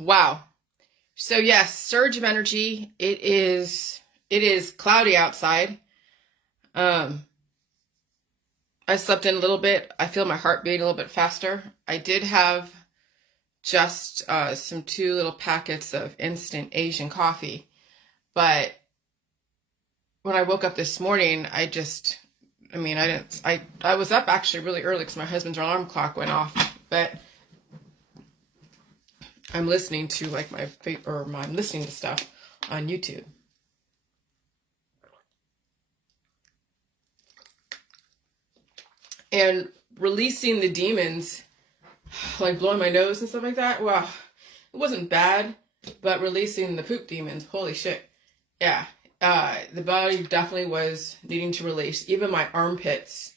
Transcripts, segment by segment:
Wow. So yes, surge of energy. It is cloudy outside. Um, I slept in a little bit. I feel my heart beating a little bit faster. I did have just some two little packets of instant Asian coffee, but when I woke up this morning, I didn't, I was up actually really early because my husband's alarm clock went off, but I'm listening to like I'm listening to stuff on YouTube. And releasing the demons, like blowing my nose and stuff like that, wow, it wasn't bad, but releasing the poop demons, holy shit. Yeah, the body definitely was needing to release. Even my armpits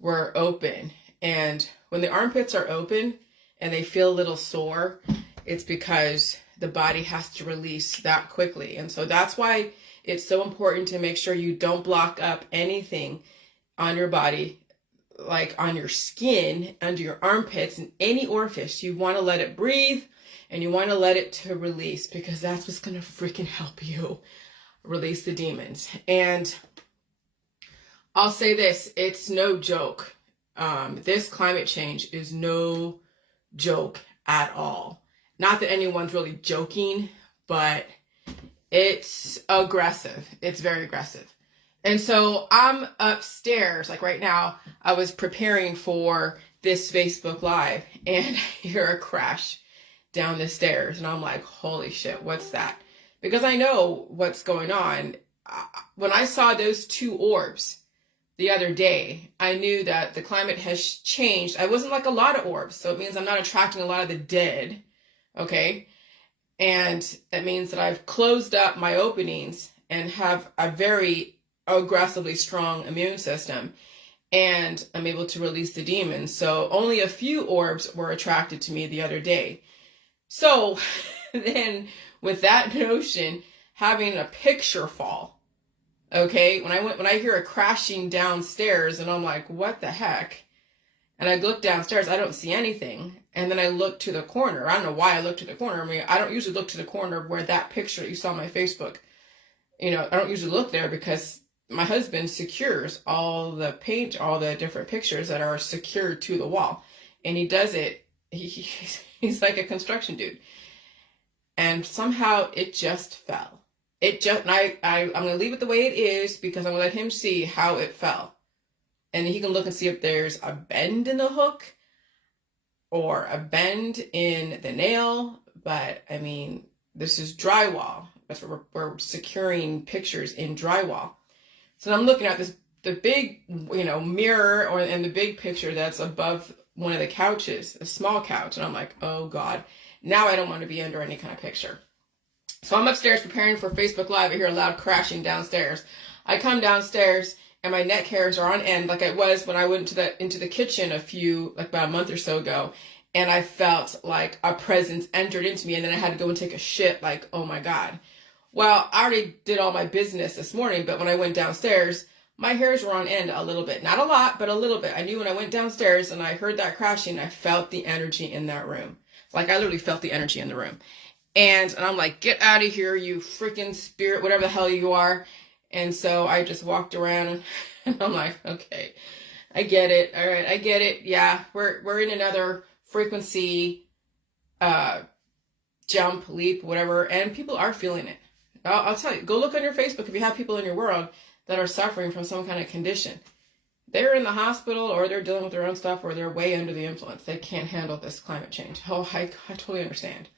were open. And when the armpits are open and they feel a little sore, it's because the body has to release that quickly. And so that's why it's so important to make sure you don't block up anything on your body, like on your skin, under your armpits, and any orifice. You want to let it breathe and you want to let it to release, because that's what's going to freaking help you release the demons. And I'll say this, it's no joke. This climate change is no joke at all. Not that anyone's really joking, but it's aggressive. It's very aggressive. And so I'm upstairs, like right now, I was preparing for this Facebook Live and I hear a crash down the stairs. And I'm like, holy shit, what's that? Because I know what's going on. When I saw those two orbs the other day, I knew that the climate has changed. I wasn't like a lot of orbs, so it means I'm not attracting a lot of the dead, okay? And that means that I've closed up my openings and have a very aggressively strong immune system, and I'm able to release the demons. So only a few orbs were attracted to me the other day. So then with that notion, having a picture fall, okay, when I hear a crashing downstairs and I'm like, what the heck? And I look downstairs, I don't see anything. And then I look to the corner. I don't know why I look to the corner. I mean, I don't usually look to the corner where that picture that you saw on my Facebook, I don't usually look there because my husband secures all the paint, all the different pictures that are secured to the wall. And he does it, he's like a construction dude. And somehow it just fell. I'm going to leave it the way it is because I'm going to let him see how it fell. And he can look and see if there's a bend in the hook or a bend in the nail. But I mean, this is drywall. That's what we're securing pictures in drywall. So I'm looking at the big, mirror and the big picture that's above one of the couches, a small couch. And I'm like, oh God, now I don't want to be under any kind of picture. So I'm upstairs preparing for Facebook Live. I hear a loud crashing downstairs. I come downstairs and my neck hairs are on end like I was when I went into the kitchen about a month or so ago. And I felt like a presence entered into me, and then I had to go and take a shit like, oh my God. Well, I already did all my business this morning, but when I went downstairs, my hairs were on end a little bit. Not a lot, but a little bit. I knew when I went downstairs and I heard that crashing, I felt the energy in that room. Like I literally felt the energy in the room. And I'm like, get out of here, you freaking spirit, whatever the hell you are. And so I just walked around and I'm like, okay, I get it. All right, I get it. Yeah, we're in another frequency jump, leap, whatever. And people are feeling it. I'll tell you, go look on your Facebook if you have people in your world that are suffering from some kind of condition. They're in the hospital or they're dealing with their own stuff or they're way under the influence. They can't handle this climate change. Oh, I totally understand.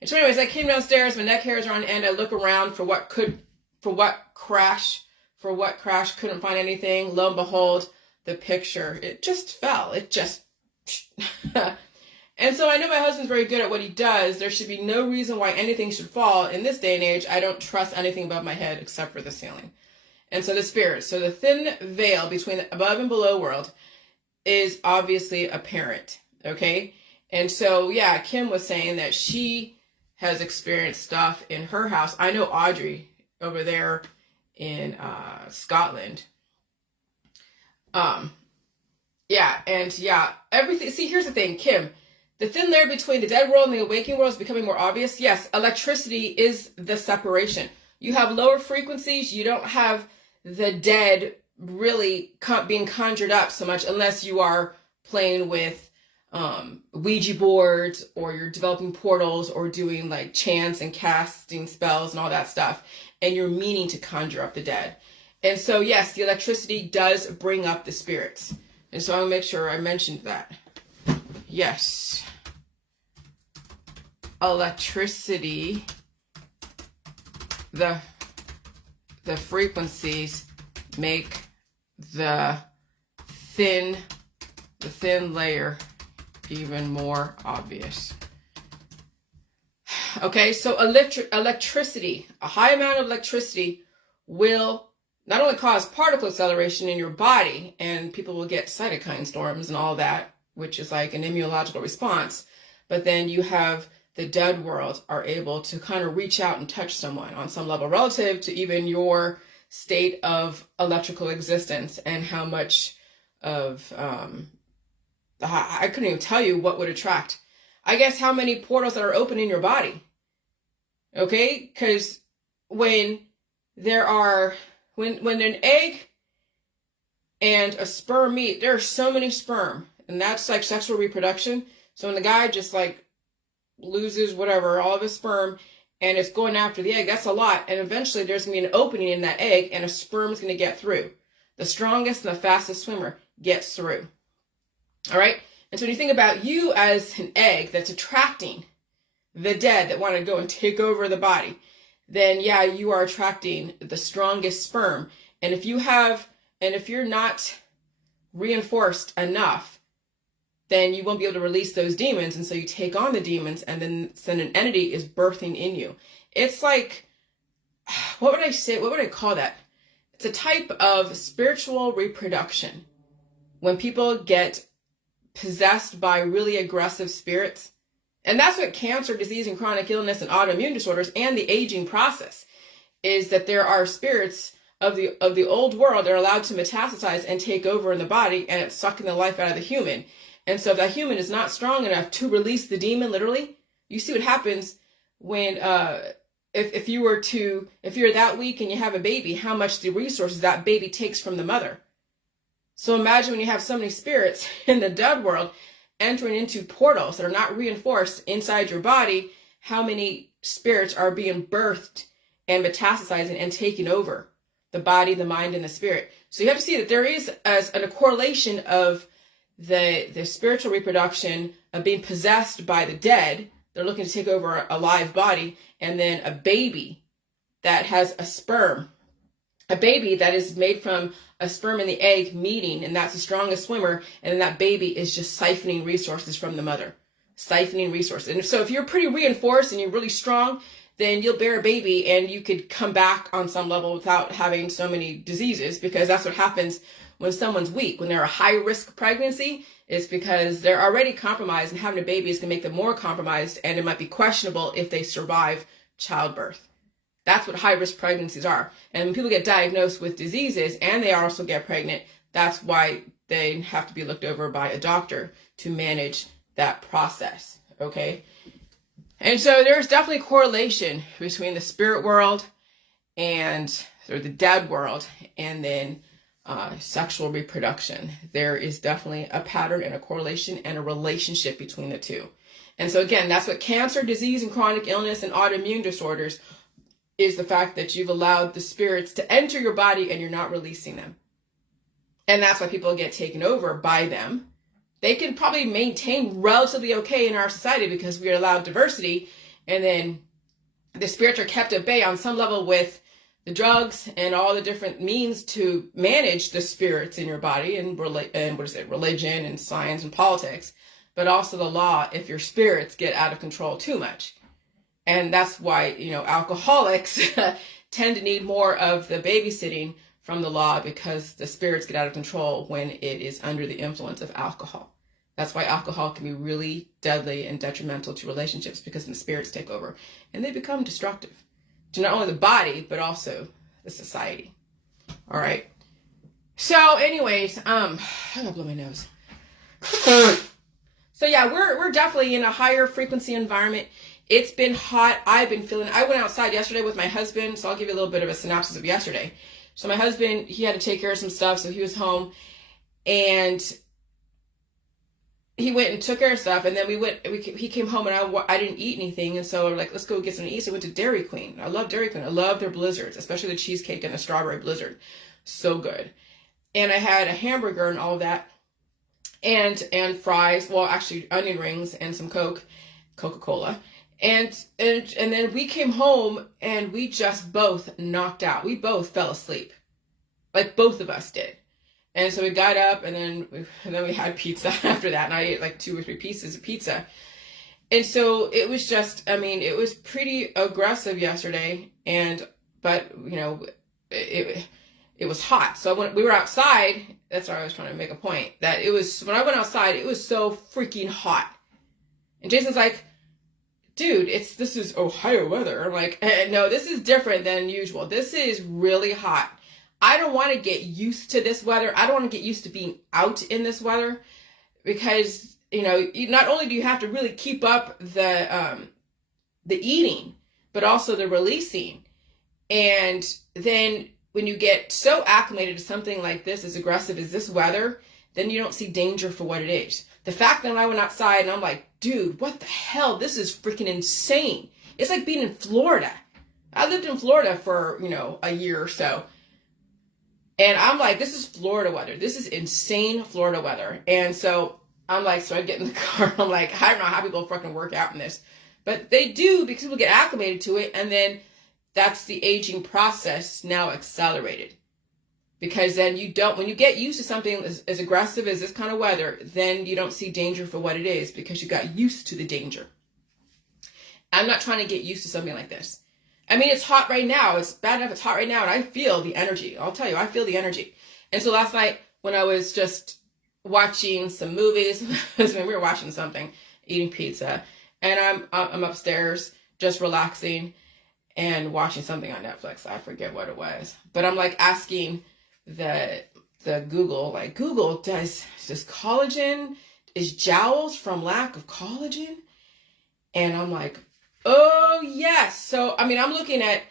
And so anyways, I came downstairs, my neck hairs are on end. I look around for what crash, couldn't find anything. Lo and behold, the picture, it just fell. And so I know my husband's very good at what he does. There should be no reason why anything should fall. In this day and age, I don't trust anything above my head except for the ceiling. And so the spirits. So the thin veil between the above and below world is obviously apparent. Okay? And so, yeah, Kim was saying that she has experienced stuff in her house. I know Audrey over there in Scotland. Everything. See, here's the thing, Kim. the thin layer between the dead world and the awakening world is becoming more obvious. Yes, electricity is the separation. You have lower frequencies. You don't have the dead really being conjured up so much unless you are playing with Ouija boards, or you're developing portals, or doing like chants and casting spells and all that stuff. And you're meaning to conjure up the dead. And so, yes, the electricity does bring up the spirits. And so I'll make sure I mentioned that. Yes. Electricity, the frequencies make the thin layer even more obvious. Okay, so electricity, a high amount of electricity will not only cause particle acceleration in your body, and people will get cytokine storms and all that, which is like an immunological response, but then you have the dead world are able to kind of reach out and touch someone on some level relative to even your state of electrical existence, and how much of, I couldn't even tell you what would attract. I guess how many portals that are open in your body. Okay? Because when an egg and a sperm meet, there are so many sperm, and that's like sexual reproduction. So when the guy just like loses whatever, all of his sperm, and it's going after the egg, that's a lot. And eventually there's going to be an opening in that egg, and a sperm is going to get through. The strongest and the fastest swimmer gets through. All right? And so when you think about you as an egg that's attracting the dead that want to go and take over the body, then yeah, you are attracting the strongest sperm. And if you're not reinforced enough, then you won't be able to release those demons. And so you take on the demons, and then an entity is birthing in you. It's like, what would I say? What would I call that? It's a type of spiritual reproduction. When people get possessed by really aggressive spirits. And that's what cancer, disease, and chronic illness and autoimmune disorders and the aging process is, that there are spirits of the old world that are allowed to metastasize and take over in the body, and it's sucking the life out of the human. And so if that human is not strong enough to release the demon, literally, you see what happens when, if you're that weak and you have a baby, how much the resources that baby takes from the mother. So imagine when you have so many spirits in the dead world entering into portals that are not reinforced inside your body, how many spirits are being birthed and metastasizing and taking over the body, the mind, and the spirit. So you have to see that there is a correlation of the spiritual reproduction of being possessed by the dead. They're looking to take over a live body, and then a baby that has a sperm, a baby that is made from a sperm and the egg meeting, and that's the strongest swimmer, and then that baby is just siphoning resources from the mother. Siphoning resources. And so if you're pretty reinforced and you're really strong, then you'll bear a baby and you could come back on some level without having so many diseases, because that's what happens when someone's weak. When they're a high-risk pregnancy, it's because they're already compromised, and having a baby is going to make them more compromised, and it might be questionable if they survive childbirth. That's what high-risk pregnancies are. And when people get diagnosed with diseases and they also get pregnant, that's why they have to be looked over by a doctor to manage that process, okay? And so there's definitely correlation between the spirit world and the dead world, and then sexual reproduction. There is definitely a pattern and a correlation and a relationship between the two. And so again, that's what cancer, disease, and chronic illness and autoimmune disorders is, the fact that you've allowed the spirits to enter your body and you're not releasing them. And that's why people get taken over by them. They can probably maintain relatively okay in our society because we are allowed diversity, and then the spirits are kept at bay on some level with the drugs and all the different means to manage the spirits in your body, and religion and science and politics, but also the law if your spirits get out of control too much. And that's why, alcoholics tend to need more of the babysitting from the law, because the spirits get out of control when it is under the influence of alcohol. That's why alcohol can be really deadly and detrimental to relationships, because the spirits take over and they become destructive to not only the body, but also the society. All right. So anyways, I gotta blow my nose. So yeah, we're definitely in a higher frequency environment. It's been hot. I went outside yesterday with my husband, so I'll give you a little bit of a synopsis of yesterday. So my husband, he had to take care of some stuff, so he was home, and he went and took care of stuff, and then he came home, and I didn't eat anything, and so we're like, let's go get something to eat. So we went to Dairy Queen. I love Dairy Queen. I love their blizzards, especially the cheesecake and the strawberry blizzard. So good. And I had a hamburger and all of that, and fries, well, actually onion rings and some Coca-Cola. And then we came home and we just both knocked out. We both fell asleep. Like both of us did. And so we got up, and then we had pizza after that, and I ate like 2 or 3 pieces of pizza. And so it was just, I mean, it was pretty aggressive yesterday, but you know, it was hot. So when we were outside, that's why I was trying to make a point, that when I went outside, it was so freaking hot. And Jason's like, dude, this is Ohio weather. I'm like, no, this is different than usual. This is really hot. I don't want to get used to this weather. I don't want to get used to being out in this weather, because, you know, not only do you have to really keep up the eating, but also the releasing. And then when you get so acclimated to something like this, as aggressive as this weather, then you don't see danger for what it is. The fact that I went outside and I'm like, dude, what the hell? This is freaking insane. It's like being in Florida. I lived in Florida for, you know, a year or so. And I'm like, this is Florida weather. This is insane Florida weather. And so I'm like, so I get in the car. I'm like, I don't know how people fucking work out in this. But they do, because people get acclimated to it. And then that's the aging process now accelerated. Because then when you get used to something as aggressive as this kind of weather, then you don't see danger for what it is, because you got used to the danger. I'm not trying to get used to something like this. I mean, it's hot right now. It's bad enough it's hot right now, and I feel the energy. I'll tell you, I feel the energy. And so last night, when I was just watching some movies, we were watching something, eating pizza, and I'm upstairs just relaxing and watching something on Netflix. I forget what it was, but I'm like asking the Google, like, Google, does collagen, is jowls from lack of collagen? And I'm like, oh yes. So I mean, I'm looking at,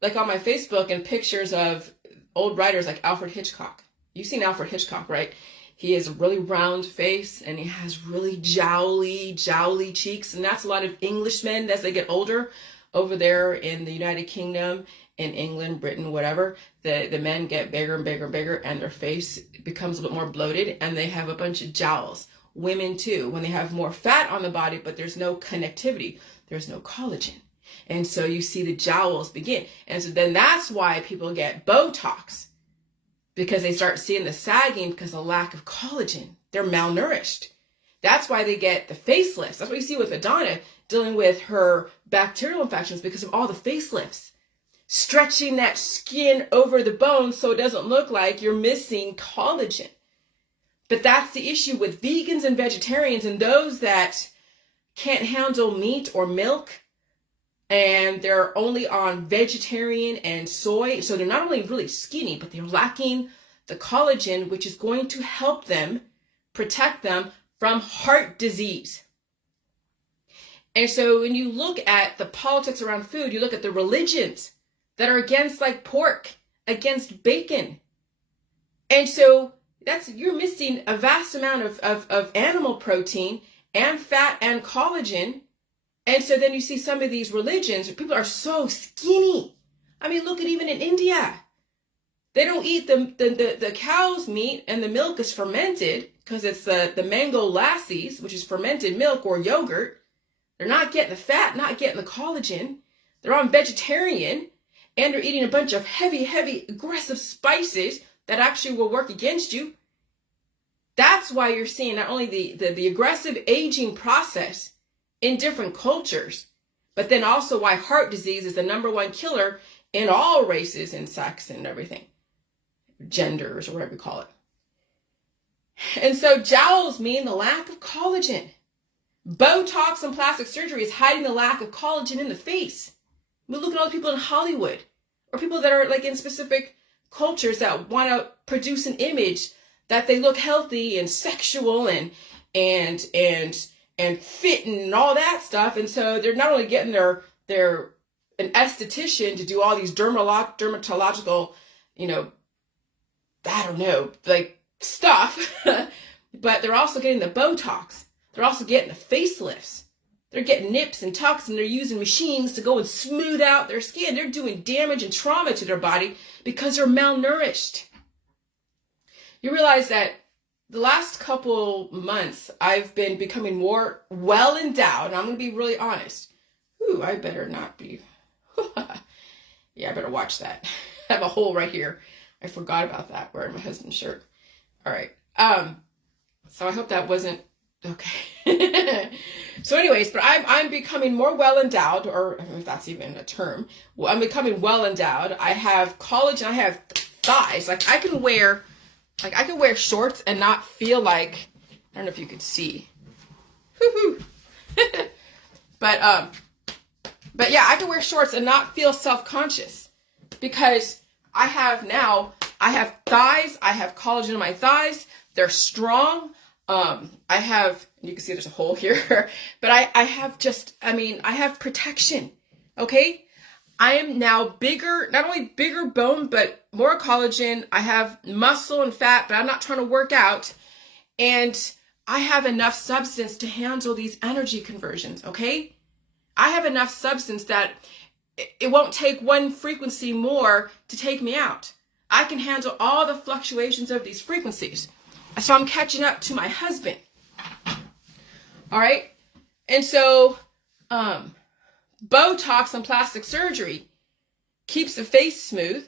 like, on my Facebook, and pictures of old writers like Alfred Hitchcock. You've seen Alfred Hitchcock, right? He has a really round face, and he has really jowly cheeks, and that's a lot of Englishmen as they get older over there in the United Kingdom, in England, Britain, whatever. The men get bigger and bigger and bigger, and their face becomes a bit more bloated, and they have a bunch of jowls. Women too, when they have more fat on the body, but there's no connectivity, there's no collagen. And so you see the jowls begin. And so then that's why people get Botox, because they start seeing the sagging because of lack of collagen. They're malnourished. That's why they get the facelifts. That's what you see with Madonna dealing with her bacterial infections, because of all the facelifts. Stretching that skin over the bone so it doesn't look like you're missing collagen. But that's the issue with vegans and vegetarians, and those that can't handle meat or milk, and they're only on vegetarian and soy. So they're not only really skinny, but they're lacking the collagen, which is going to help them, protect them from heart disease. And so when you look at the politics around food, you look at the religions that are against, like, pork, against bacon. And so you're missing a vast amount of animal protein and fat and collagen. And so then you see some of these religions, people are so skinny. I mean, look at even in India. They don't eat the cow's meat, and the milk is fermented, because it's the mango lassis, which is fermented milk or yogurt. They're not getting the fat, not getting the collagen. They're on vegetarian, and they're eating a bunch of heavy, aggressive spices that actually will work against you. That's why you're seeing not only the aggressive aging process in different cultures, but then also why heart disease is the #1 killer in all races and sex and everything, genders, or whatever you call it. And so jowls mean the lack of collagen. Botox and plastic surgery is hiding the lack of collagen in the face. I mean, look at all the people in Hollywood, or people that are, like, in specific cultures that want to produce an image that they look healthy and sexual and and fitting and all that stuff. And so they're not only getting an esthetician to do all these dermatological, I don't know, like stuff, but they're also getting the Botox. They're also getting the facelifts. They're getting nips and tucks, and they're using machines to go and smooth out their skin. They're doing damage and trauma to their body because they're malnourished. You realize that the last couple months, I've been becoming more well endowed, and I'm going to be really honest. Ooh, I better not be. Yeah, I better watch that. I have a hole right here. I forgot about that, wearing my husband's shirt. All right. So I hope that wasn't okay. So anyways, but I'm becoming more well endowed, or I don't know if that's even a term. Well, I'm becoming well endowed. I have collagen. I have thighs. Like I can wear shorts and not feel like, I don't know if you could see. But yeah, I can wear shorts and not feel self-conscious because I have thighs. I have collagen in my thighs. They're strong. You can see there's a hole here, but I have protection. Okay. I am now bigger, not only bigger bone, but more collagen. I have muscle and fat, but I'm not trying to work out. And I have enough substance to handle these energy conversions. Okay. I have enough substance that it won't take one frequency more to take me out. I can handle all the fluctuations of these frequencies. So I'm catching up to my husband. All right. And so, Botox and plastic surgery keeps the face smooth.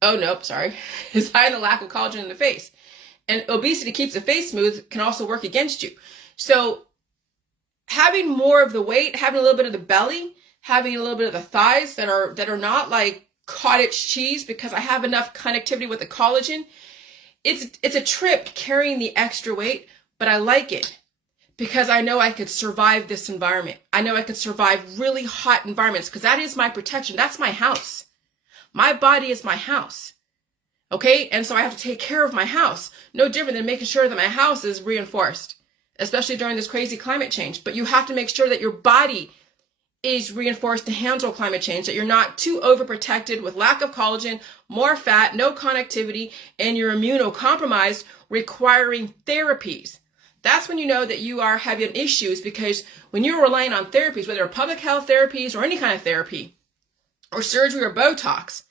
Oh, nope, sorry. It's hiding the lack of collagen in the face. And obesity keeps the face smooth can also work against you. So having more of the weight, having a little bit of the belly, having a little bit of the thighs that are not like cottage cheese because I have enough connectivity with the collagen. It's a trip carrying the extra weight, but I like it because I know I could survive this environment. I know I could survive really hot environments because that is my protection. That's my house. My body is my house. Okay. And so I have to take care of my house. No different than making sure that my house is reinforced, especially during this crazy climate change. But you have to make sure that your body is reinforced to handle climate change, that you're not too overprotected with lack of collagen, more fat, no connectivity, and you're immunocompromised, requiring therapies. That's when you know that you are having issues, because when you're relying on therapies, whether public health therapies or any kind of therapy, or surgery or Botox,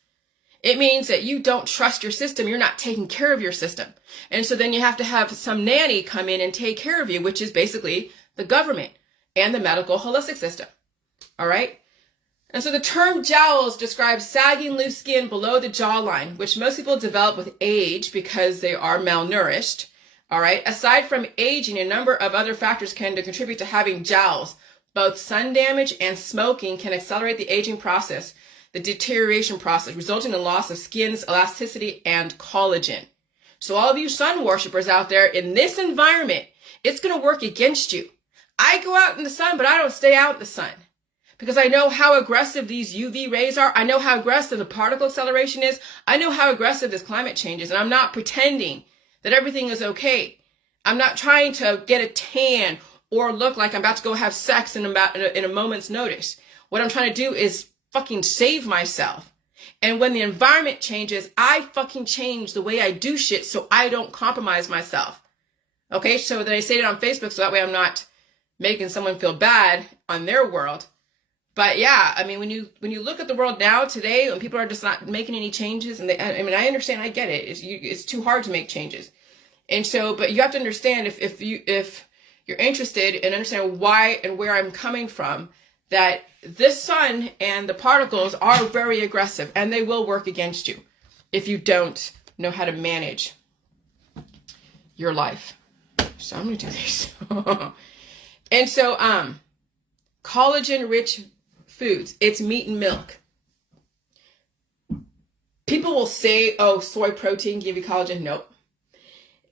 it means that you don't trust your system. You're not taking care of your system. And so then you have to have some nanny come in and take care of you, which is basically the government and the medical holistic system. All right. And so the term jowls describes sagging loose skin below the jawline, which most people develop with age because they are malnourished. All right. Aside from aging, a number of other factors can contribute to having jowls. Both sun damage and smoking can accelerate the aging process, the deterioration process, resulting in loss of skin's elasticity and collagen. So all of you sun worshipers out there, in this environment, it's going to work against you. I go out in the sun, but I don't stay out in the sun, because I know how aggressive these UV rays are. I know how aggressive the particle acceleration is. I know how aggressive this climate change is. And I'm not pretending that everything is okay. I'm not trying to get a tan or look like I'm about to go have sex in a moment's notice. What I'm trying to do is fucking save myself. And when the environment changes, I fucking change the way I do shit so I don't compromise myself. Okay, so then I say it on Facebook so that way I'm not making someone feel bad on their world. But yeah, I mean, when you look at the world now today, when people are just not making any changes, and I understand, I get it. It's too hard to make changes, and so, but you have to understand if you're interested in understanding why and where I'm coming from, that this sun and the particles are very aggressive, and they will work against you if you don't know how to manage your life. So I'm gonna do this, and so collagen-rich foods. It's meat and milk. People will say, oh, soy protein give you collagen. Nope.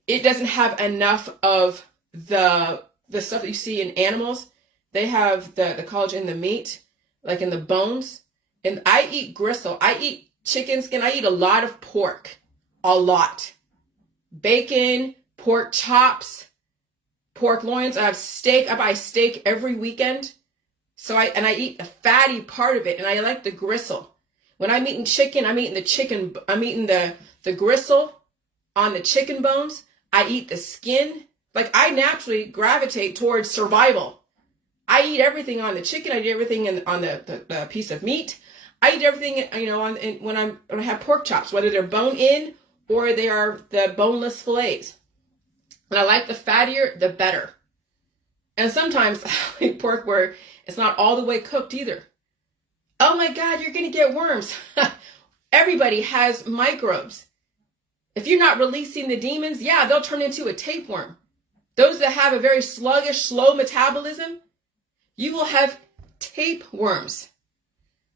It doesn't have enough of the stuff that you see in animals. They have the collagen in the meat, like in the bones. And I eat gristle. I eat chicken skin. I eat a lot of pork. A lot. Bacon, pork chops, pork loins. I have steak. I buy steak every weekend. So I eat the fatty part of it, and I like the gristle. When I'm eating chicken, I'm eating the gristle on the chicken bones. I eat the skin. Like, I naturally gravitate towards survival. I eat everything on the chicken. I eat everything on the piece of meat. I eat everything, when I have pork chops, whether they're bone in or they are the boneless fillets. And I like the fattier, the better. And sometimes I eat pork where it's not all the way cooked either. Oh my God, you're going to get worms. Everybody has microbes. If you're not releasing the demons, yeah, they'll turn into a tapeworm. Those that have a very sluggish, slow metabolism, you will have tapeworms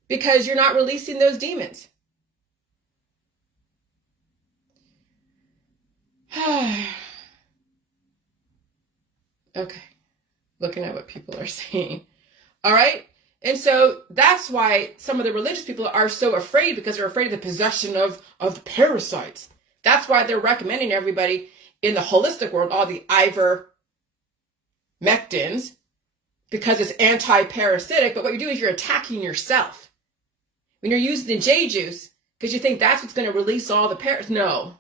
because you're not releasing those demons. Okay. Looking at what people are saying. All right. And so that's why some of the religious people are so afraid, because they're afraid of the possession of parasites. That's why they're recommending everybody in the holistic world, all the ivermectins, because it's anti-parasitic. But what you're doing is you're attacking yourself. When you're using the J juice, because you think that's what's going to release all the parasites. No.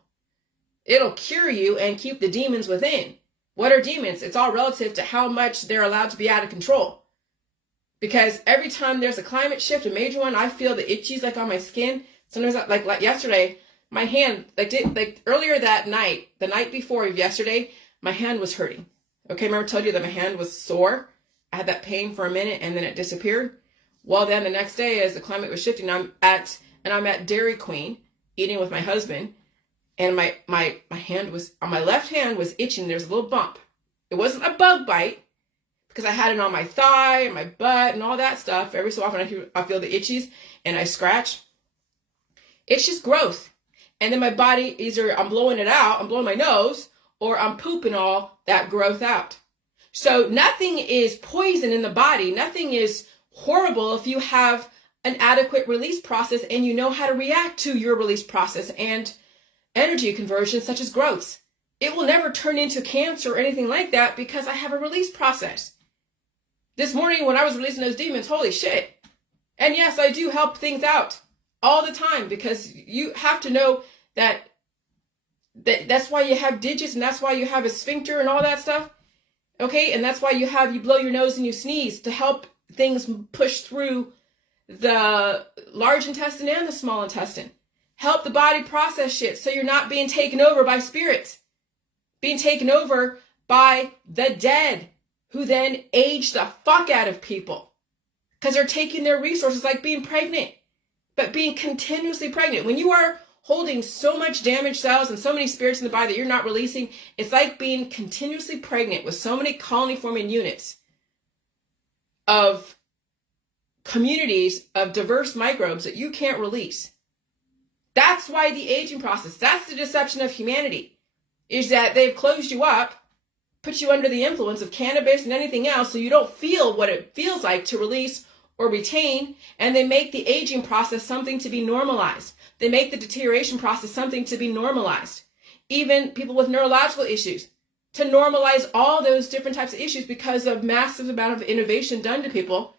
It'll cure you and keep the demons within. What are demons? It's all relative to how much they're allowed to be out of control. Because every time there's a climate shift, a major one, I feel the itchies like on my skin. Sometimes, like yesterday, my hand, earlier that night, the night before yesterday, my hand was hurting. Okay, remember I told you that my hand was sore? I had that pain for a minute and then it disappeared. Well, then the next day, as the climate was shifting, I'm at Dairy Queen eating with my husband, and my hand was, on my left hand was itching. There's a little bump. It wasn't a bug bite, because I had it on my thigh and my butt and all that stuff. Every so often I feel the itchies and I scratch. It's just growth. And then my body, either I'm blowing it out, I'm blowing my nose, or I'm pooping all that growth out. So nothing is poison in the body. Nothing is horrible if you have an adequate release process and you know how to react to your release process and energy conversion, such as growths. It will never turn into cancer or anything like that because I have a release process. This morning when I was releasing those demons, holy shit. And yes, I do help things out all the time, because you have to know that's why you have digits, and that's why you have a sphincter and all that stuff. Okay, and that's why you blow your nose and you sneeze to help things push through the large intestine and the small intestine. Help the body process shit so you're not being taken over by spirits, being taken over by the dead, who then age the fuck out of people because they're taking their resources, like being pregnant, but being continuously pregnant. When you are holding so much damaged cells and so many spirits in the body that you're not releasing, it's like being continuously pregnant with so many colony forming units of communities of diverse microbes that you can't release. That's why the aging process, that's the deception of humanity, is that they've closed you up, put you under the influence of cannabis and anything else so you don't feel what it feels like to release or retain, and they make the aging process something to be normalized. They make the deterioration process something to be normalized. Even people with neurological issues, to normalize all those different types of issues because of massive amount of innovation done to people.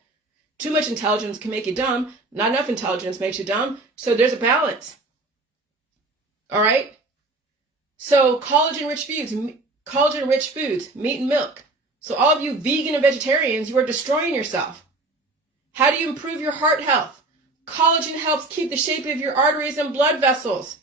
Too much intelligence can make you dumb. Not enough intelligence makes you dumb. So there's a balance. All right? So collagen-rich foods, meat and milk. So all of you vegan and vegetarians, you are destroying yourself. How do you improve your heart health? Collagen helps keep the shape of your arteries and blood vessels.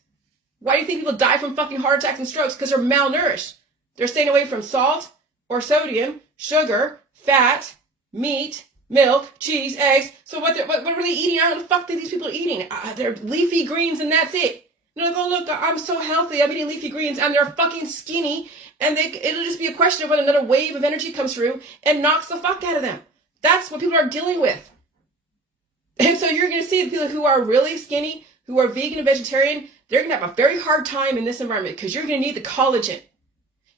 Why do you think people die from fucking heart attacks and strokes? Because they're malnourished. They're staying away from salt or sodium, sugar, fat, meat, milk, cheese, eggs. So what are they eating? I don't know what the fuck these people are eating. They're leafy greens and that's it. No, go look, I'm so healthy. I'm eating leafy greens and they're fucking skinny. And it'll just be a question of when another wave of energy comes through and knocks the fuck out of them. That's what people are dealing with. And so you're going to see the people who are really skinny, who are vegan and vegetarian, they're going to have a very hard time in this environment because you're going to need the collagen.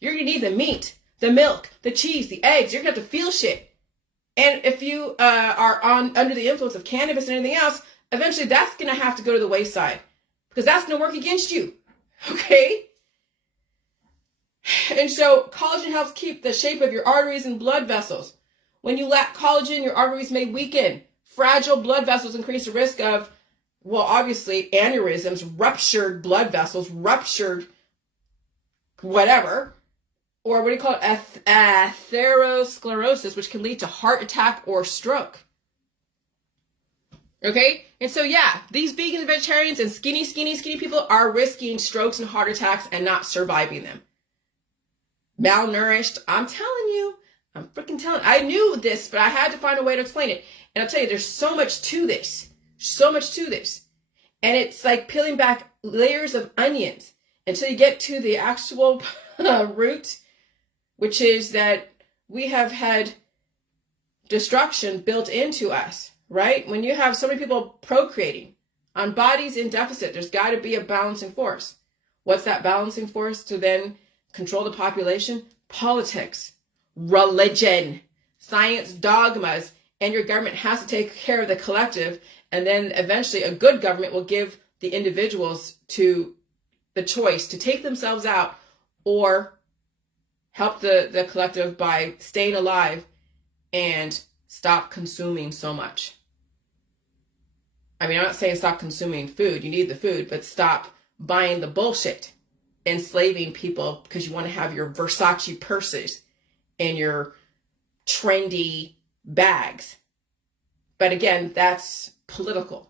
You're going to need the meat, the milk, the cheese, the eggs. You're going to have to feel shit. And if you are under the influence of cannabis and anything else, eventually that's going to have to go to the wayside because that's going to work against you. Okay? And so collagen helps keep the shape of your arteries and blood vessels. When you lack collagen, your arteries may weaken. Fragile blood vessels increase the risk of, well, obviously, aneurysms, ruptured blood vessels, ruptured whatever, or what do you call it? Atherosclerosis, which can lead to heart attack or stroke. Okay? And so, yeah, these vegans, vegetarians, and skinny people are risking strokes and heart attacks and not surviving them. Malnourished, I'm telling you, I'm freaking telling you. I knew this, but I had to find a way to explain it. And I'll tell you, there's so much to this. So much to this. And it's like peeling back layers of onions until you get to the actual root, which is that we have had destruction built into us, right? When you have so many people procreating on bodies in deficit, there's got to be a balancing force. What's that balancing force to then control the population? Politics, religion, science, dogmas, and your government has to take care of the collective. And then eventually a good government will give the individuals to the choice to take themselves out or help the collective by staying alive and stop consuming so much. I mean, I'm not saying stop consuming food. You need the food, but stop buying the bullshit, enslaving people because you want to have your Versace purses and your trendy bags. But again, that's political.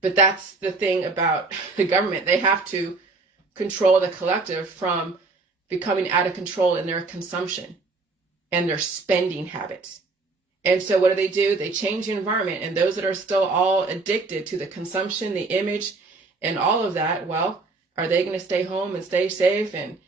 But that's the thing about the government. They have to control the collective from becoming out of control in their consumption and their spending habits. And so what do? They change the environment. And those that are still all addicted to the consumption, the image, and all of that, well, are they going to stay home and stay safe and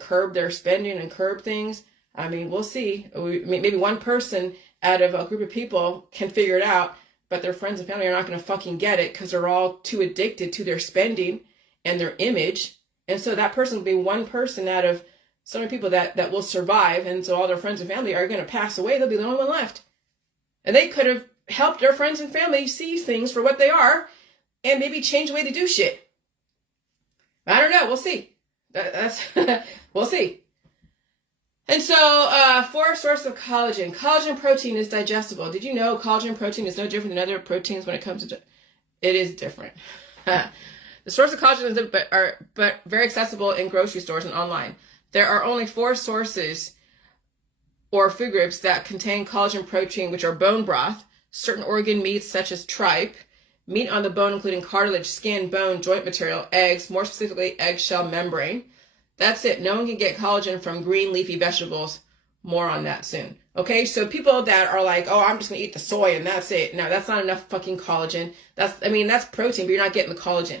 curb their spending and curb things? I mean, we'll see. Maybe one person out of a group of people can figure it out, but their friends and family are not going to fucking get it because they're all too addicted to their spending and their image. And so that person will be one person out of so many people that will survive. And so all their friends and family are going to pass away. They'll be the only one left. And they could have helped their friends and family see things for what they are and maybe change the way they do shit. I don't know. We'll see. We'll see. And so, for a source of collagen. Collagen protein is digestible. Did you know collagen protein is no different than other proteins when it comes to... It is different. The source of collagen is but very accessible in grocery stores and online. There are only 4 sources or food groups that contain collagen protein, which are bone broth, certain organ meats such as tripe, meat on the bone including cartilage, skin, bone, joint material, eggs, more specifically eggshell membrane. That's it. No one can get collagen from green leafy vegetables. More on that soon. Okay, so people that are like, oh, I'm just going to eat the soy and that's it. No, that's not enough fucking collagen. That's protein, but you're not getting the collagen.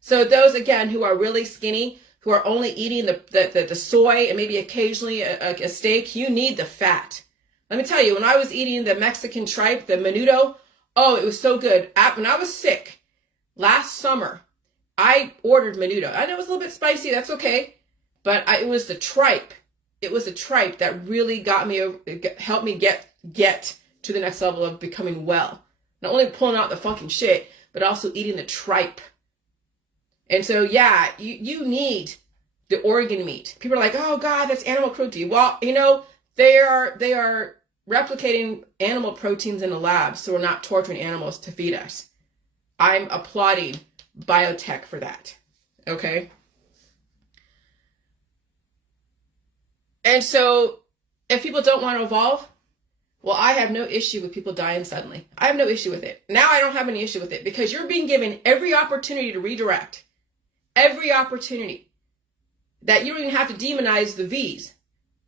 So those, again, who are really skinny, who are only eating the soy and maybe occasionally a steak, you need the fat. Let me tell you, when I was eating the Mexican tripe, the menudo, oh, it was so good. When I was sick last summer, I ordered menudo. I know it was a little bit spicy. That's okay. But it was the tripe. It was the tripe that really helped me get to the next level of becoming well. Not only pulling out the fucking shit, but also eating the tripe. And so, yeah, you need the organ meat. People are like, oh, God, that's animal cruelty. Well, they are replicating animal proteins in the lab, so we're not torturing animals to feed us. I'm applauding biotech for that. Okay? And so, if people don't want to evolve, well, I have no issue with people dying suddenly. I have no issue with it. Now I don't have any issue with it because you're being given every opportunity to redirect. Every opportunity. That you don't even have to demonize the V's.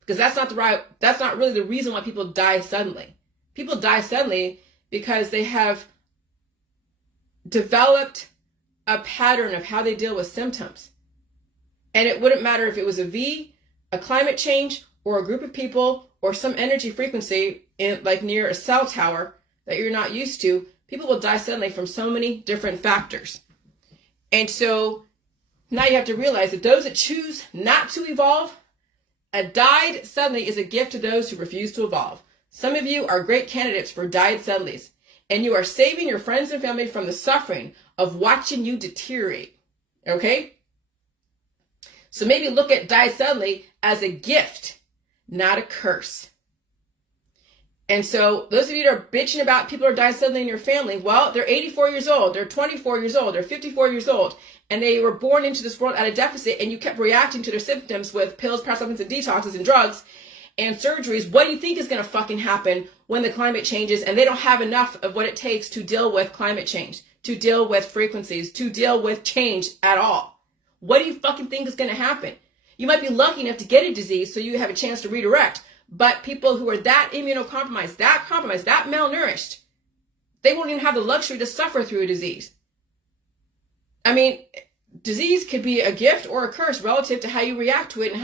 Because that's not really the reason why people die suddenly. People die suddenly because they have developed a pattern of how they deal with symptoms. And it wouldn't matter if it was a V, a climate change, or a group of people, or some energy frequency like near a cell tower that you're not used to. People will die suddenly from so many different factors. And so now you have to realize that those that choose not to evolve, died suddenly is a gift to those who refuse to evolve. Some of you are great candidates for died suddenlies, and you are saving your friends and family from the suffering of watching you deteriorate. Okay? So maybe look at die suddenly as a gift, not a curse. And so those of you that are bitching about people who are dying suddenly in your family, well, they're 84 years old, they're 24 years old, they're 54 years old, and they were born into this world at a deficit, and you kept reacting to their symptoms with pills, supplements, and detoxes and drugs and surgeries. What do you think is going to fucking happen when the climate changes and they don't have enough of what it takes to deal with climate change, to deal with frequencies, to deal with change at all? What do you fucking think is going to happen? You might be lucky enough to get a disease so you have a chance to redirect. But people who are that immunocompromised, that malnourished, they won't even have the luxury to suffer through a disease. I mean, disease could be a gift or a curse relative to how you react to it and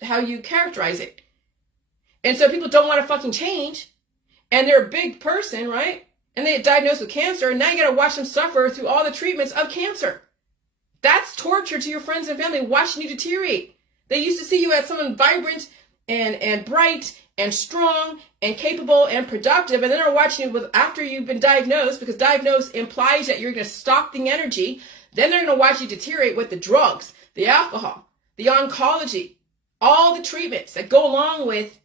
how you characterize it. And so people don't want to fucking change, and they're a big person, right? And they get diagnosed with cancer, and now you got to watch them suffer through all the treatments of cancer. That's torture to your friends and family, watching you deteriorate. They used to see you as someone vibrant and bright and strong and capable and productive, and then they're watching you with after you've been diagnosed, because diagnose implies that you're going to stop the energy. Then they're going to watch you deteriorate with the drugs, the alcohol, the oncology, all the treatments that go along with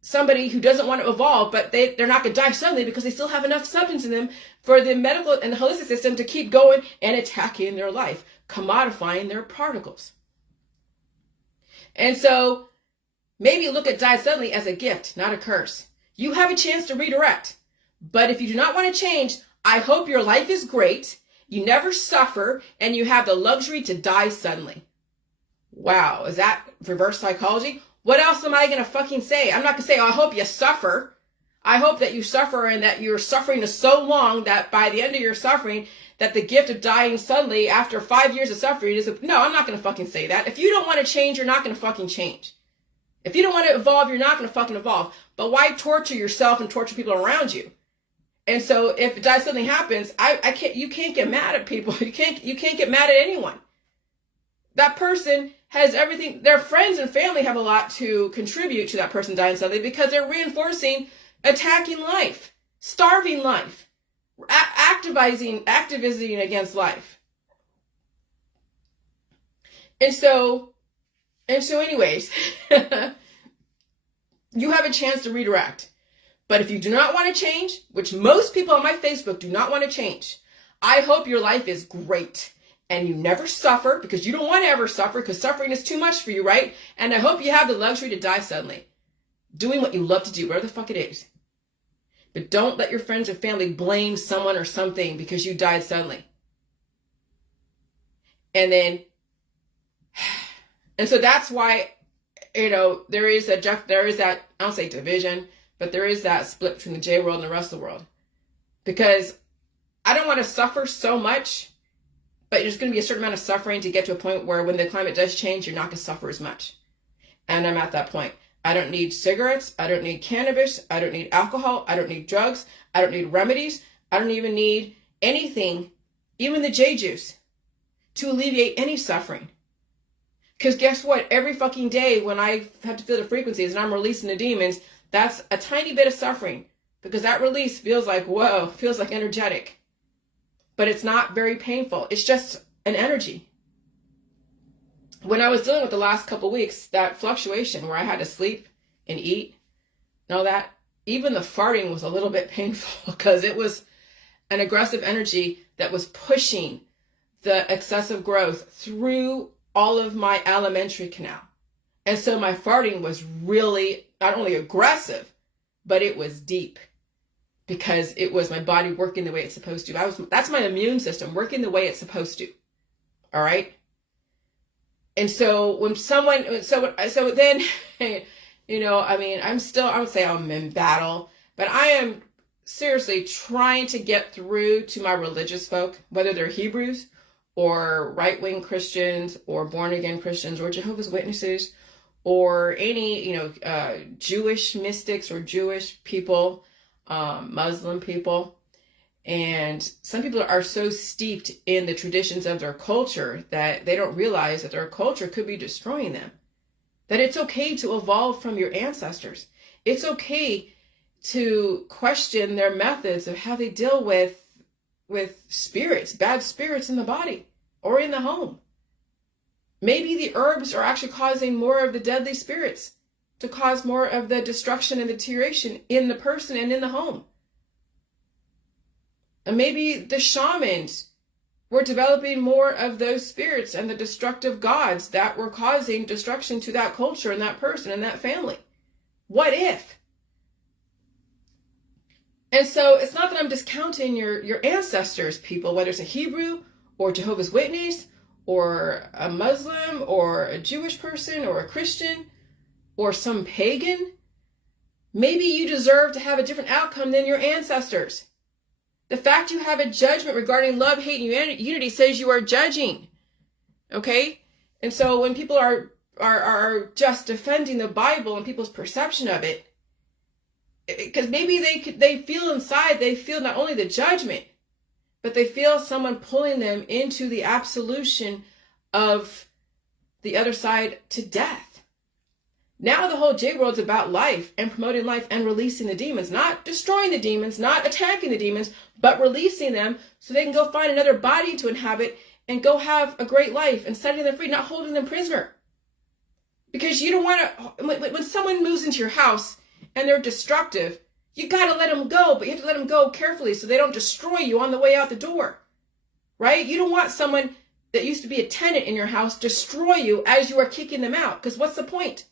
somebody who doesn't want to evolve, but they're not going to die suddenly because they still have enough substance in them for the medical and the holistic system to keep going and attacking their life, commodifying their particles. And so maybe look at die suddenly as a gift, not a curse. You have a chance to redirect. But if you do not want to change, I hope your life is great, you never suffer, and you have the luxury to die suddenly. Wow, is that reverse psychology? What else am I going to fucking say? I'm not going to say, oh, I hope you suffer. I hope that you suffer and that your suffering is so long that by the end of your suffering, that the gift of dying suddenly after 5 years of suffering is, no, I'm not going to fucking say that. If you don't want to change, you're not going to fucking change. If you don't want to evolve, you're not going to fucking evolve. But why torture yourself and torture people around you? And so if die suddenly happens, you can't get mad at people. You can't get mad at anyone. That person has everything. Their friends and family have a lot to contribute to that person dying suddenly, because they're reinforcing attacking life, starving life, activism against life. And so anyways, you have a chance to redirect. But if you do not want to change, which most people on my Facebook do not want to change, I hope your life is great and you never suffer, because you don't want to ever suffer, because suffering is too much for you, right? And I hope you have the luxury to die suddenly, doing what you love to do, whatever the fuck it is. But don't let your friends or family blame someone or something because you died suddenly. And so that's why, there is that, I don't say division, but there is that split between the J world and the rest of the world. Because I don't want to suffer so much, but there's going to be a certain amount of suffering to get to a point where when the climate does change, you're not going to suffer as much. And I'm at that point. I don't need cigarettes. I don't need cannabis. I don't need alcohol. I don't need drugs. I don't need remedies. I don't even need anything, even the J juice, to alleviate any suffering. Because guess what? Every fucking day when I have to feel the frequencies and I'm releasing the demons, that's a tiny bit of suffering, because that release feels like, whoa, feels like energetic. But it's not very painful. It's just an energy. When I was dealing with the last couple of weeks, that fluctuation where I had to sleep and eat and all that, even the farting was a little bit painful, because it was an aggressive energy that was pushing the excessive growth through all of my alimentary canal. And so my farting was really not only aggressive, but it was deep, because it was my body working the way it's supposed to. That's my immune system working the way it's supposed to. All right. And so when someone, so then, I would say I'm in battle, but I am seriously trying to get through to my religious folk, whether they're Hebrews or right-wing Christians or born-again Christians or Jehovah's Witnesses or any, Jewish mystics or Jewish people, Muslim people. And some people are so steeped in the traditions of their culture that they don't realize that their culture could be destroying them. That it's okay to evolve from your ancestors. It's okay to question their methods of how they deal with spirits, bad spirits in the body or in the home. Maybe the herbs are actually causing more of the deadly spirits to cause more of the destruction and deterioration in the person and in the home. And maybe the shamans were developing more of those spirits and the destructive gods that were causing destruction to that culture and that person and that family. What if? And so it's not that I'm discounting your ancestors, people, whether it's a Hebrew or Jehovah's Witness or a Muslim or a Jewish person or a Christian or some pagan. Maybe you deserve to have a different outcome than your ancestors. The fact you have a judgment regarding love, hate, and unity says you are judging. Okay? And so when people are just defending the Bible and people's perception of it, because maybe they feel inside, they feel not only the judgment, but they feel someone pulling them into the absolution of the other side to death. Now the whole J world's about life and promoting life and releasing the demons, not destroying the demons, not attacking the demons, but releasing them so they can go find another body to inhabit and go have a great life and setting them free, not holding them prisoner. Because you don't want to, when someone moves into your house and they're destructive, you got to let them go, but you have to let them go carefully so they don't destroy you on the way out the door, right? You don't want someone that used to be a tenant in your house destroy you as you are kicking them out, because what's the point?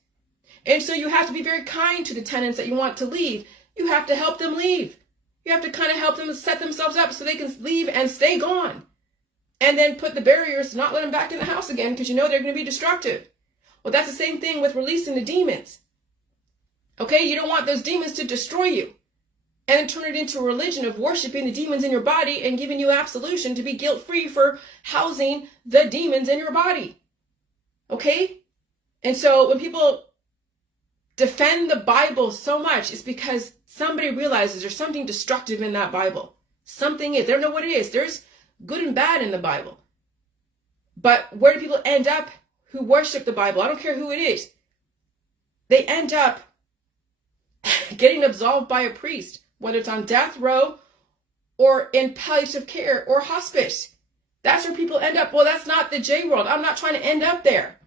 And so you have to be very kind to the tenants that you want to leave. You have to help them leave. You have to kind of help them set themselves up so they can leave and stay gone. And then put the barriers to not let them back in the house again because you know they're going to be destructive. Well, that's the same thing with releasing the demons. Okay, you don't want those demons to destroy you and then turn it into a religion of worshiping the demons in your body and giving you absolution to be guilt-free for housing the demons in your body. Okay? And so when people defend the Bible so much, it's because somebody realizes there's something destructive in that Bible. Something is. They don't know what it is. There's good and bad in the Bible. But where do people end up who worship the Bible? I don't care who it is. They end up getting absolved by a priest, whether it's on death row or in palliative care or hospice. That's where people end up. Well, that's not the J world. I'm not trying to end up there.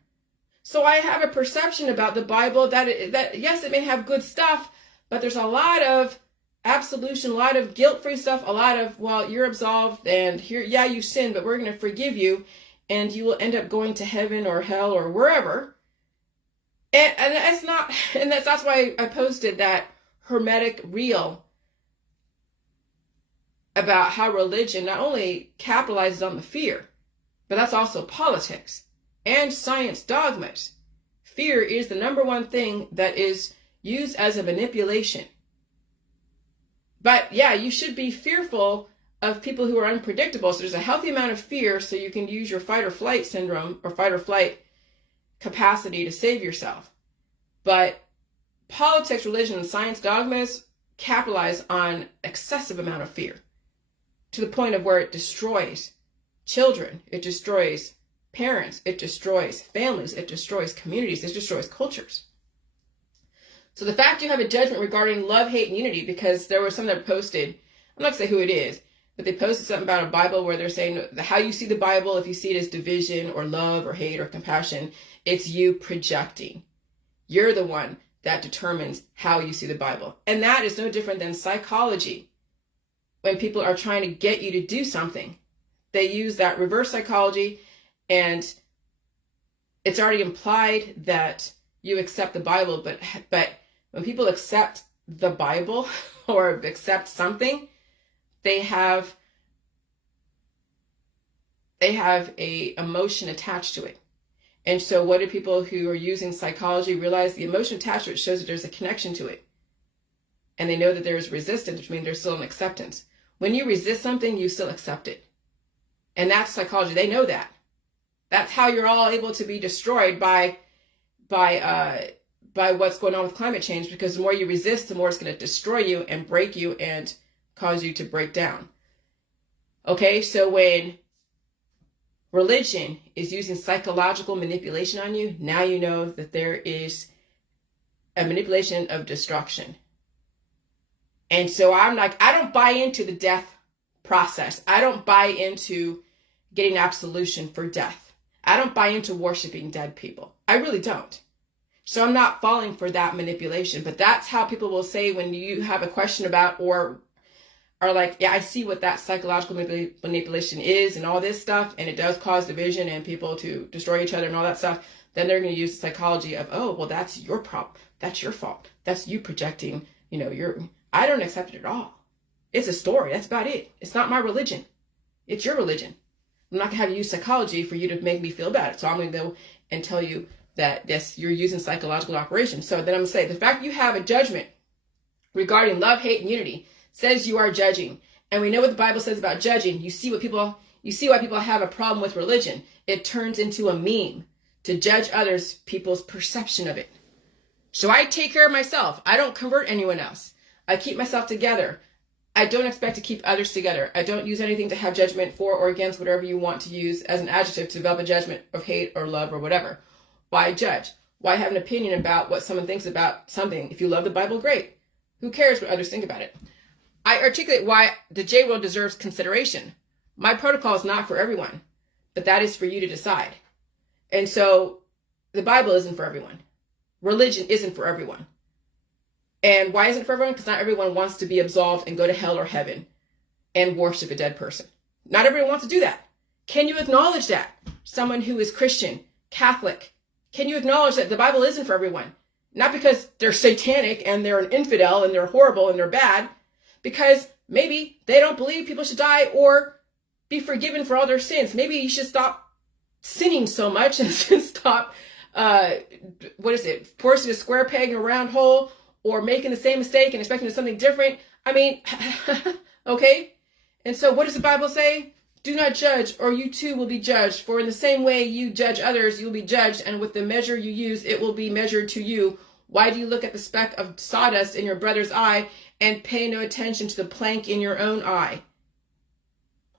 So I have a perception about the Bible that yes, it may have good stuff, but there's a lot of absolution, a lot of guilt-free stuff, a lot of, well, you're absolved and here, yeah, you sinned, but we're going to forgive you and you will end up going to heaven or hell or wherever. And that's not, and that's why I posted that hermetic reel about how religion not only capitalizes on the fear, but that's also politics and science dogmas. Fear is the number one thing that is used as a manipulation. But yeah, you should be fearful of people who are unpredictable. So there's a healthy amount of fear so you can use your fight or flight syndrome or fight or flight capacity to save yourself. But politics, religion, and science dogmas capitalize on excessive amount of fear to the point of where it destroys children, it destroys parents, it destroys families, it destroys communities, it destroys cultures. So the fact you have a judgment regarding love, hate, and unity, because there was some that posted, I'm not going to say who it is, but they posted something about a Bible where they're saying how you see the Bible, if you see it as division or love or hate or compassion, it's you projecting. You're the one that determines how you see the Bible. And that is no different than psychology. When people are trying to get you to do something, they use that reverse psychology, and it's already implied that you accept the Bible, but when people accept the Bible or accept something, they have a emotion attached to it. And so what do people who are using psychology realize? The emotion attached to it shows that there's a connection to it. And they know that there is resistance, which means there's still an acceptance. When you resist something, you still accept it. And that's psychology. They know that. That's how you're all able to be destroyed by what's going on with climate change, because the more you resist, the more it's going to destroy you and break you and cause you to break down. Okay, so when religion is using psychological manipulation on you, now you know that there is a manipulation of destruction. And so I'm like, I don't buy into the death process. I don't buy into getting absolution for death. I don't buy into worshiping dead people. I really don't. So I'm not falling for that manipulation. But that's how people will say when you have a question about or are like, yeah, I see what that psychological manipulation is and all this stuff, and it does cause division and people to destroy each other and all that stuff. Then they're going to use the psychology of, oh, well, that's your problem. That's your fault. That's you projecting, I don't accept it at all. It's a story. That's about it. It's not my religion. It's your religion. I'm not going to have you use psychology for you to make me feel bad. So I'm going to go and tell you that, yes, you're using psychological operation. So then I'm going to say the fact you have a judgment regarding love, hate, and unity says you are judging. And we know what the Bible says about judging. You see why people have a problem with religion. It turns into a meme to judge others, people's perception of it. So I take care of myself. I don't convert anyone else. I keep myself together. I don't expect to keep others together. I don't use anything to have judgment for or against whatever you want to use as an adjective to develop a judgment of hate or love or whatever. Why judge? Why have an opinion about what someone thinks about something? If you love the Bible, great. Who cares what others think about it? I articulate why the J world deserves consideration. My protocol is not for everyone, but that is for you to decide. And so the Bible isn't for everyone. Religion isn't for everyone. And why isn't it for everyone? Because not everyone wants to be absolved and go to hell or heaven and worship a dead person. Not everyone wants to do that. Can you acknowledge that? Someone who is Christian, Catholic, can you acknowledge that the Bible isn't for everyone? Not because they're satanic and they're an infidel and they're horrible and they're bad, because maybe they don't believe people should die or be forgiven for all their sins. Maybe you should stop sinning so much and stop, forcing a square peg in a round hole or making the same mistake and expecting something different. I mean, okay? And so what does the Bible say? Do not judge, or you too will be judged. For in the same way you judge others, you will be judged, and with the measure you use, it will be measured to you. Why do you look at the speck of sawdust in your brother's eye and pay no attention to the plank in your own eye?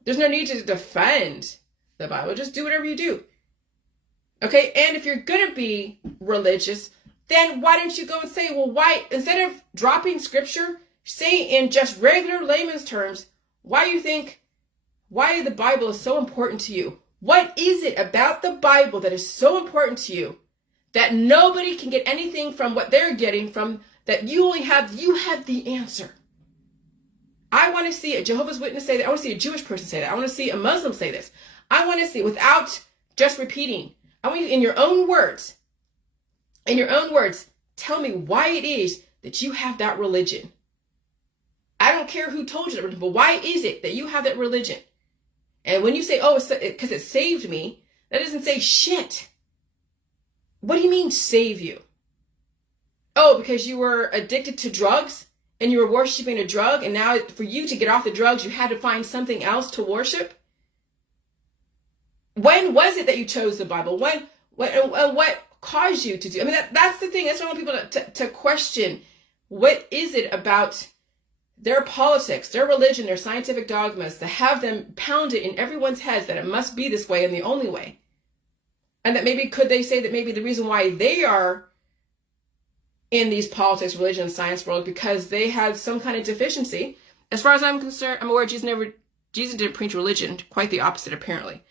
There's no need to defend the Bible. Just do whatever you do. Okay? And if you're going to be religious, then why don't you go and say, well, why, instead of dropping scripture, say in just regular layman's terms, why the Bible is so important to you. What is it about the Bible that is so important to you that nobody can get anything from what they're getting from, that you have the answer? I want to see a Jehovah's Witness say that. I want to see a Jewish person say that. I want to see a Muslim say this. I want to see, without just repeating, I want you in your own words, tell me why it is that you have that religion. I don't care who told you that, but why is it that you have that religion? And when you say, oh, it's because it saved me, that doesn't say shit. What do you mean save you? Oh, because you were addicted to drugs and you were worshiping a drug, and now for you to get off the drugs, you had to find something else to worship? When was it that you chose the Bible? What caused you to do? I mean, that's the thing. That's what I want people to question. What is it about their politics, their religion, their scientific dogmas, to have them pounded in everyone's heads that it must be this way and the only way? And that maybe, could they say that maybe the reason why they are in these politics, religion, and science world, because they have some kind of deficiency? As far as I'm concerned, I'm aware Jesus didn't preach religion. Quite the opposite, apparently.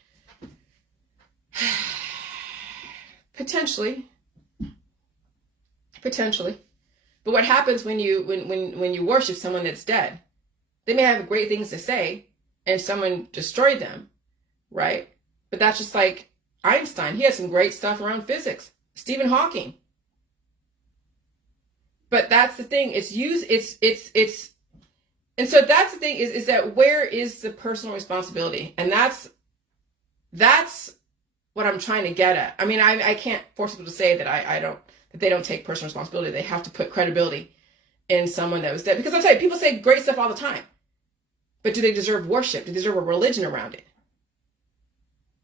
Potentially. But what happens when you worship someone that's dead? They may have great things to say, and someone destroyed them, right? But that's just like Einstein. He had some great stuff around physics. Stephen Hawking. But that's the thing. And so that's the thing is that where is the personal responsibility? And that's what I'm trying to get at. I mean, I can't force people to say that that they don't take personal responsibility. They have to put credibility in someone that was dead. Because I'm saying, people say great stuff all the time. But do they deserve worship? Do they deserve a religion around it?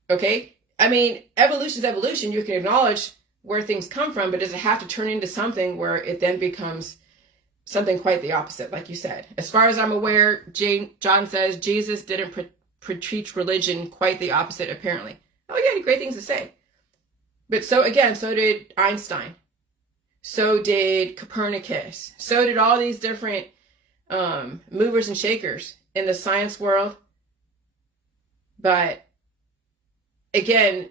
Okay? I mean, evolution is evolution. You can acknowledge where things come from, but does it have to turn into something where it then becomes something quite the opposite, like you said? As far as I'm aware, John says Jesus didn't preach religion, quite the opposite, apparently. Oh, yeah, he had great things to say. But so did Einstein. So did Copernicus. So did all these different movers and shakers in the science world. But again,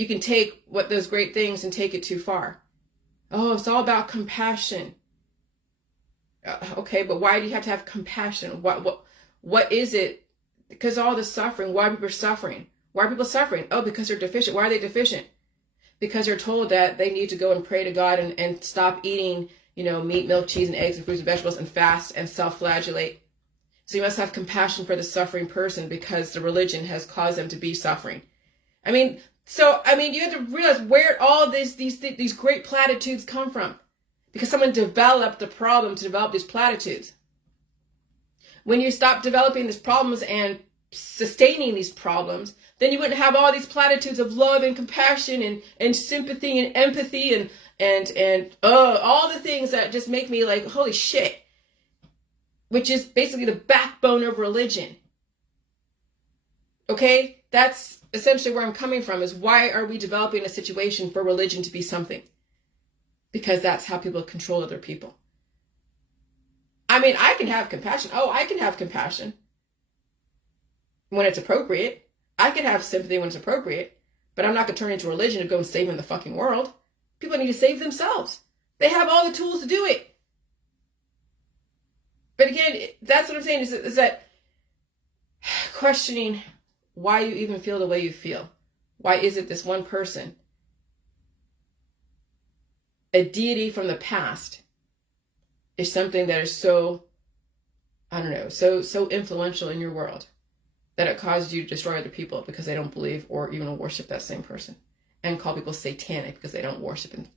you can take what those great things and take it too far. Oh, it's all about compassion. Okay, but why do you have to have compassion? What is it? Because all the suffering. Why are people suffering? Why are people suffering? Oh, because they're deficient. Why are they deficient? Because they're told that they need to go and pray to God and stop eating, meat, milk, cheese, and eggs, and fruits and vegetables, and fast and self-flagellate. So you must have compassion for the suffering person because the religion has caused them to be suffering. You have to realize where all these great platitudes come from. Because someone developed the problem to develop these platitudes. When you stop developing these problems and sustaining these problems, then you wouldn't have all these platitudes of love and compassion and sympathy and empathy and all the things that just make me like, holy shit. Which is basically the backbone of religion. Okay? That's essentially where I'm coming from, is why are we developing a situation for religion to be something? Because that's how people control other people. I can have compassion. Oh, I can have compassion when it's appropriate. I can have sympathy when it's appropriate. But I'm not going to turn into religion to go and save in the fucking world. People need to save themselves. They have all the tools to do it. But again, that's what I'm saying, is that questioning why you even feel the way you feel. Why is it this one person, a deity from the past, is something that is so, so influential in your world that it causes you to destroy other people because they don't believe or even worship that same person, and call people satanic because they don't worship and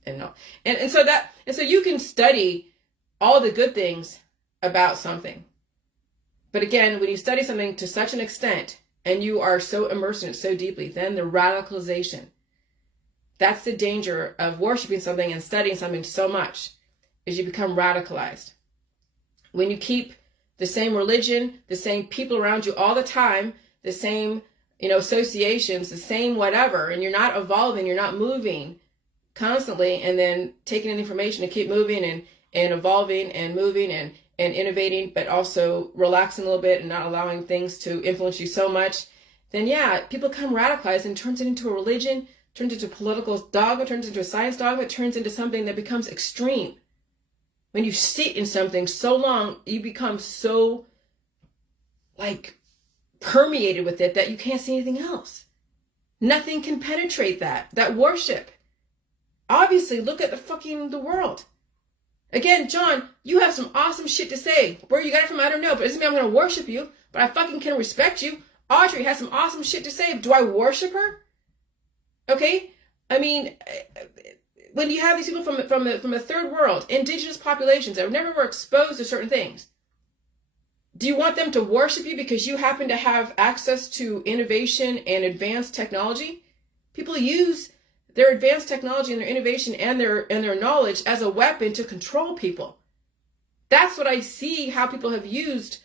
so you can study all the good things about something. But again, when you study something to such an extent and you are so immersed in it so deeply, then the radicalization, that's the danger of worshiping something and studying something so much, is you become radicalized. When you keep the same religion, the same people around you all the time, the same, associations, the same whatever, and you're not evolving, you're not moving constantly, and then taking in information to keep moving and evolving and moving and innovating, but also relaxing a little bit and not allowing things to influence you so much, then people become radicalized and turns it into a religion, turns into a political dogma, turns into a science dogma, it turns into something that becomes extreme. When you sit in something so long, you become so permeated with it that you can't see anything else. Nothing can penetrate that worship. Obviously, look at the world. Again, John, you have some awesome shit to say. Where you got it from, I don't know, but it doesn't mean I'm going to worship you, but I fucking can respect you. Audrey has some awesome shit to say. Do I worship her? Okay? When you have these people from the third world, indigenous populations that never were exposed to certain things, do you want them to worship you because you happen to have access to innovation and advanced technology? People use their advanced technology and their innovation and their knowledge as a weapon to control people. That's what I see how people have used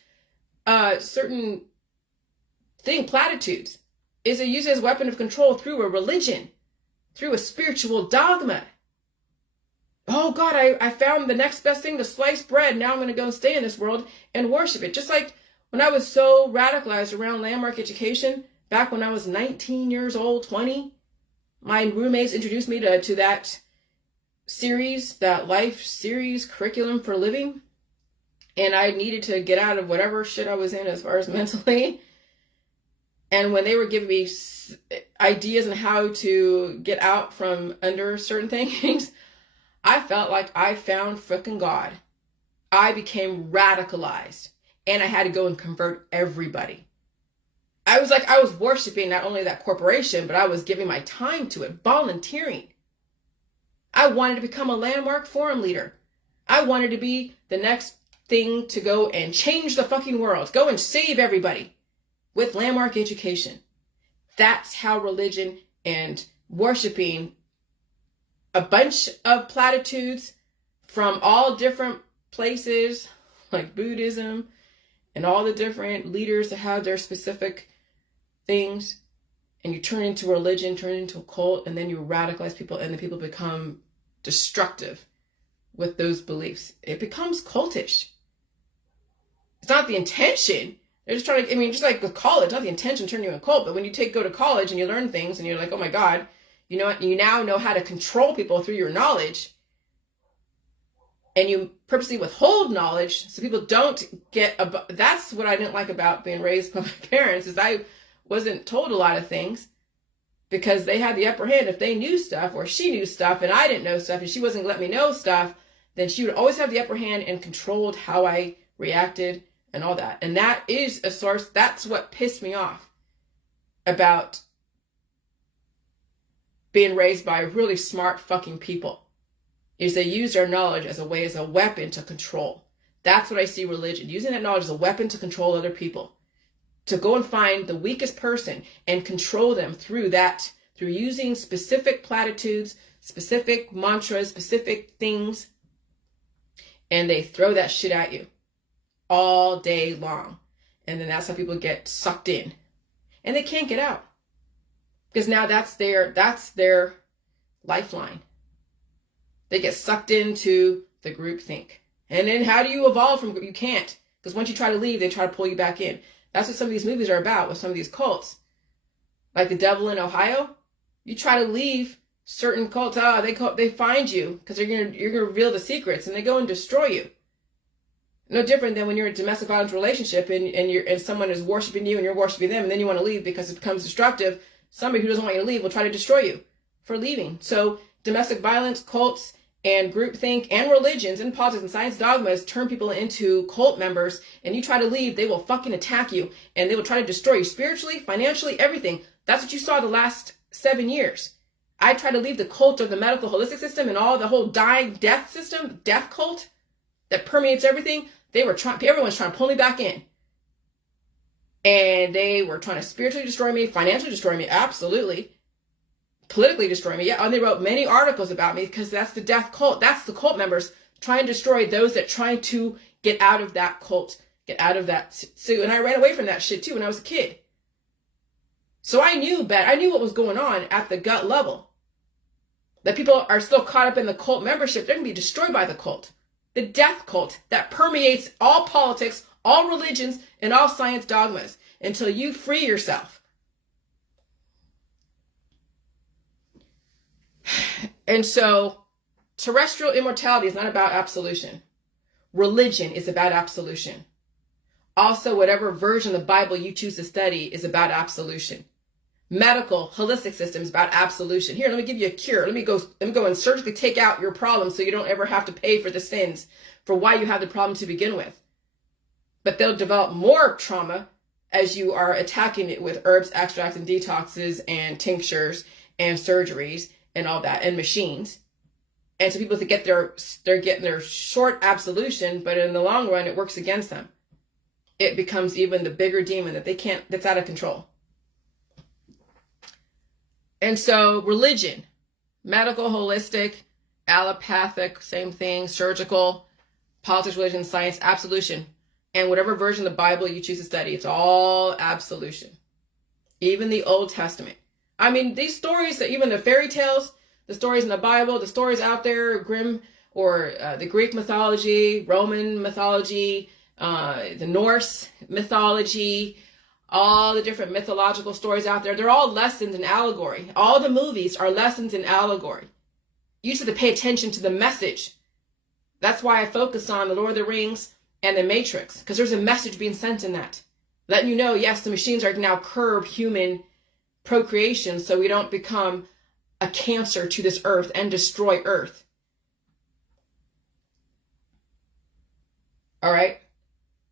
certain platitudes, is they use it as a weapon of control through a religion, through a spiritual dogma. Oh God, I found the next best thing to sliced bread. Now I'm going to go and stay in this world and worship it. Just like when I was so radicalized around landmark education, back when I was 19 years old, 20, my roommates introduced me to that series, that life series, Curriculum for Living. And I needed to get out of whatever shit I was in as far as mentally. And when they were giving me ideas on how to get out from under certain things, I felt like I found frickin' God. I became radicalized. And I had to go and convert everybody. I was worshiping not only that corporation, but I was giving my time to it, volunteering. I wanted to become a landmark forum leader. I wanted to be the next thing to go and change the fucking world. Go and save everybody with landmark education. That's how religion and worshiping a bunch of platitudes from all different places, like Buddhism and all the different leaders that have their specific things, and you turn into religion, turn into a cult, and then you radicalize people, and the people become destructive with those beliefs. It becomes cultish. It's not the intention. They're just trying to, just like with college, not the intention to turn you into a cult, but when you go to college and you learn things and you're like, oh my God, You now know how to control people through your knowledge, and you purposely withhold knowledge so people don't get that's what I didn't like about being raised by my parents, is I wasn't told a lot of things because they had the upper hand. If they knew stuff, or she knew stuff and I didn't know stuff and she wasn't letting me know stuff, then she would always have the upper hand and controlled how I reacted and all that. And that is a source, that's what pissed me off about being raised by really smart fucking people, is they use their knowledge as a weapon to control. That's what I see religion, using that knowledge as a weapon to control other people, to go and find the weakest person and control them through using specific platitudes, specific mantras, specific things, and they throw that shit at you all day long. And then that's how people get sucked in, and they can't get out, because now that's their lifeline. They get sucked into the group think. And then how do you evolve from group? You can't. Because once you try to leave, they try to pull you back in. That's what some of these movies are about with some of these cults. Like The Devil in Ohio. You try to leave certain cults. They find you because you're gonna reveal the secrets, and they go and destroy you. No different than when you're in a domestic violence relationship and someone is worshiping you and you're worshiping them, and then you want to leave because it becomes destructive. Somebody who doesn't want you to leave will try to destroy you for leaving. So domestic violence, cults, and groupthink, and religions, and politics, and science dogmas turn people into cult members, and you try to leave, they will fucking attack you, and they will try to destroy you spiritually, financially, everything. That's what you saw the last 7 years. I tried to leave the cult of the medical holistic system and all the whole dying death system, death cult that permeates everything. Everyone's trying to pull me back in. And they were trying to spiritually destroy me, financially destroy me, absolutely. Politically destroy me. Yeah, and they wrote many articles about me because that's the death cult. That's the cult members trying to destroy those that trying to get out of that cult, get out of that. So, and I ran away from that shit too when I was a kid. So I knew what was going on at the gut level. That people are still caught up in the cult membership. They're going to be destroyed by the cult. The death cult that permeates all politics, all religions, and all science dogmas until you free yourself. And so terrestrial immortality is not about absolution. Religion is about absolution. Also, whatever version of the Bible you choose to study is about absolution. Medical, holistic system is about absolution. Here, let me give you a cure. Let me go and surgically take out your problem so you don't ever have to pay for the sins for why you have the problem to begin with. But they'll develop more trauma as you are attacking it with herbs, extracts, and detoxes, and tinctures, and surgeries, and all that, and machines. And so people they're getting their short absolution, but in the long run, it works against them. It becomes even the bigger demon that's out of control. And so religion, medical, holistic, allopathic, same thing, surgical, politics, religion, science, absolution. And whatever version of the Bible you choose to study, it's all absolution. Even the Old Testament. I mean, these stories, even the fairy tales, the stories in the Bible, the stories out there, Grimm, or the Greek mythology, Roman mythology, the Norse mythology, all the different mythological stories out there, they're all lessons in allegory. All the movies are lessons in allegory. You just have to pay attention to the message. That's why I focused on The Lord of the Rings and The Matrix, because there's a message being sent in that. Letting you know, yes, the machines are now curb human procreation so we don't become a cancer to this earth and destroy earth. All right.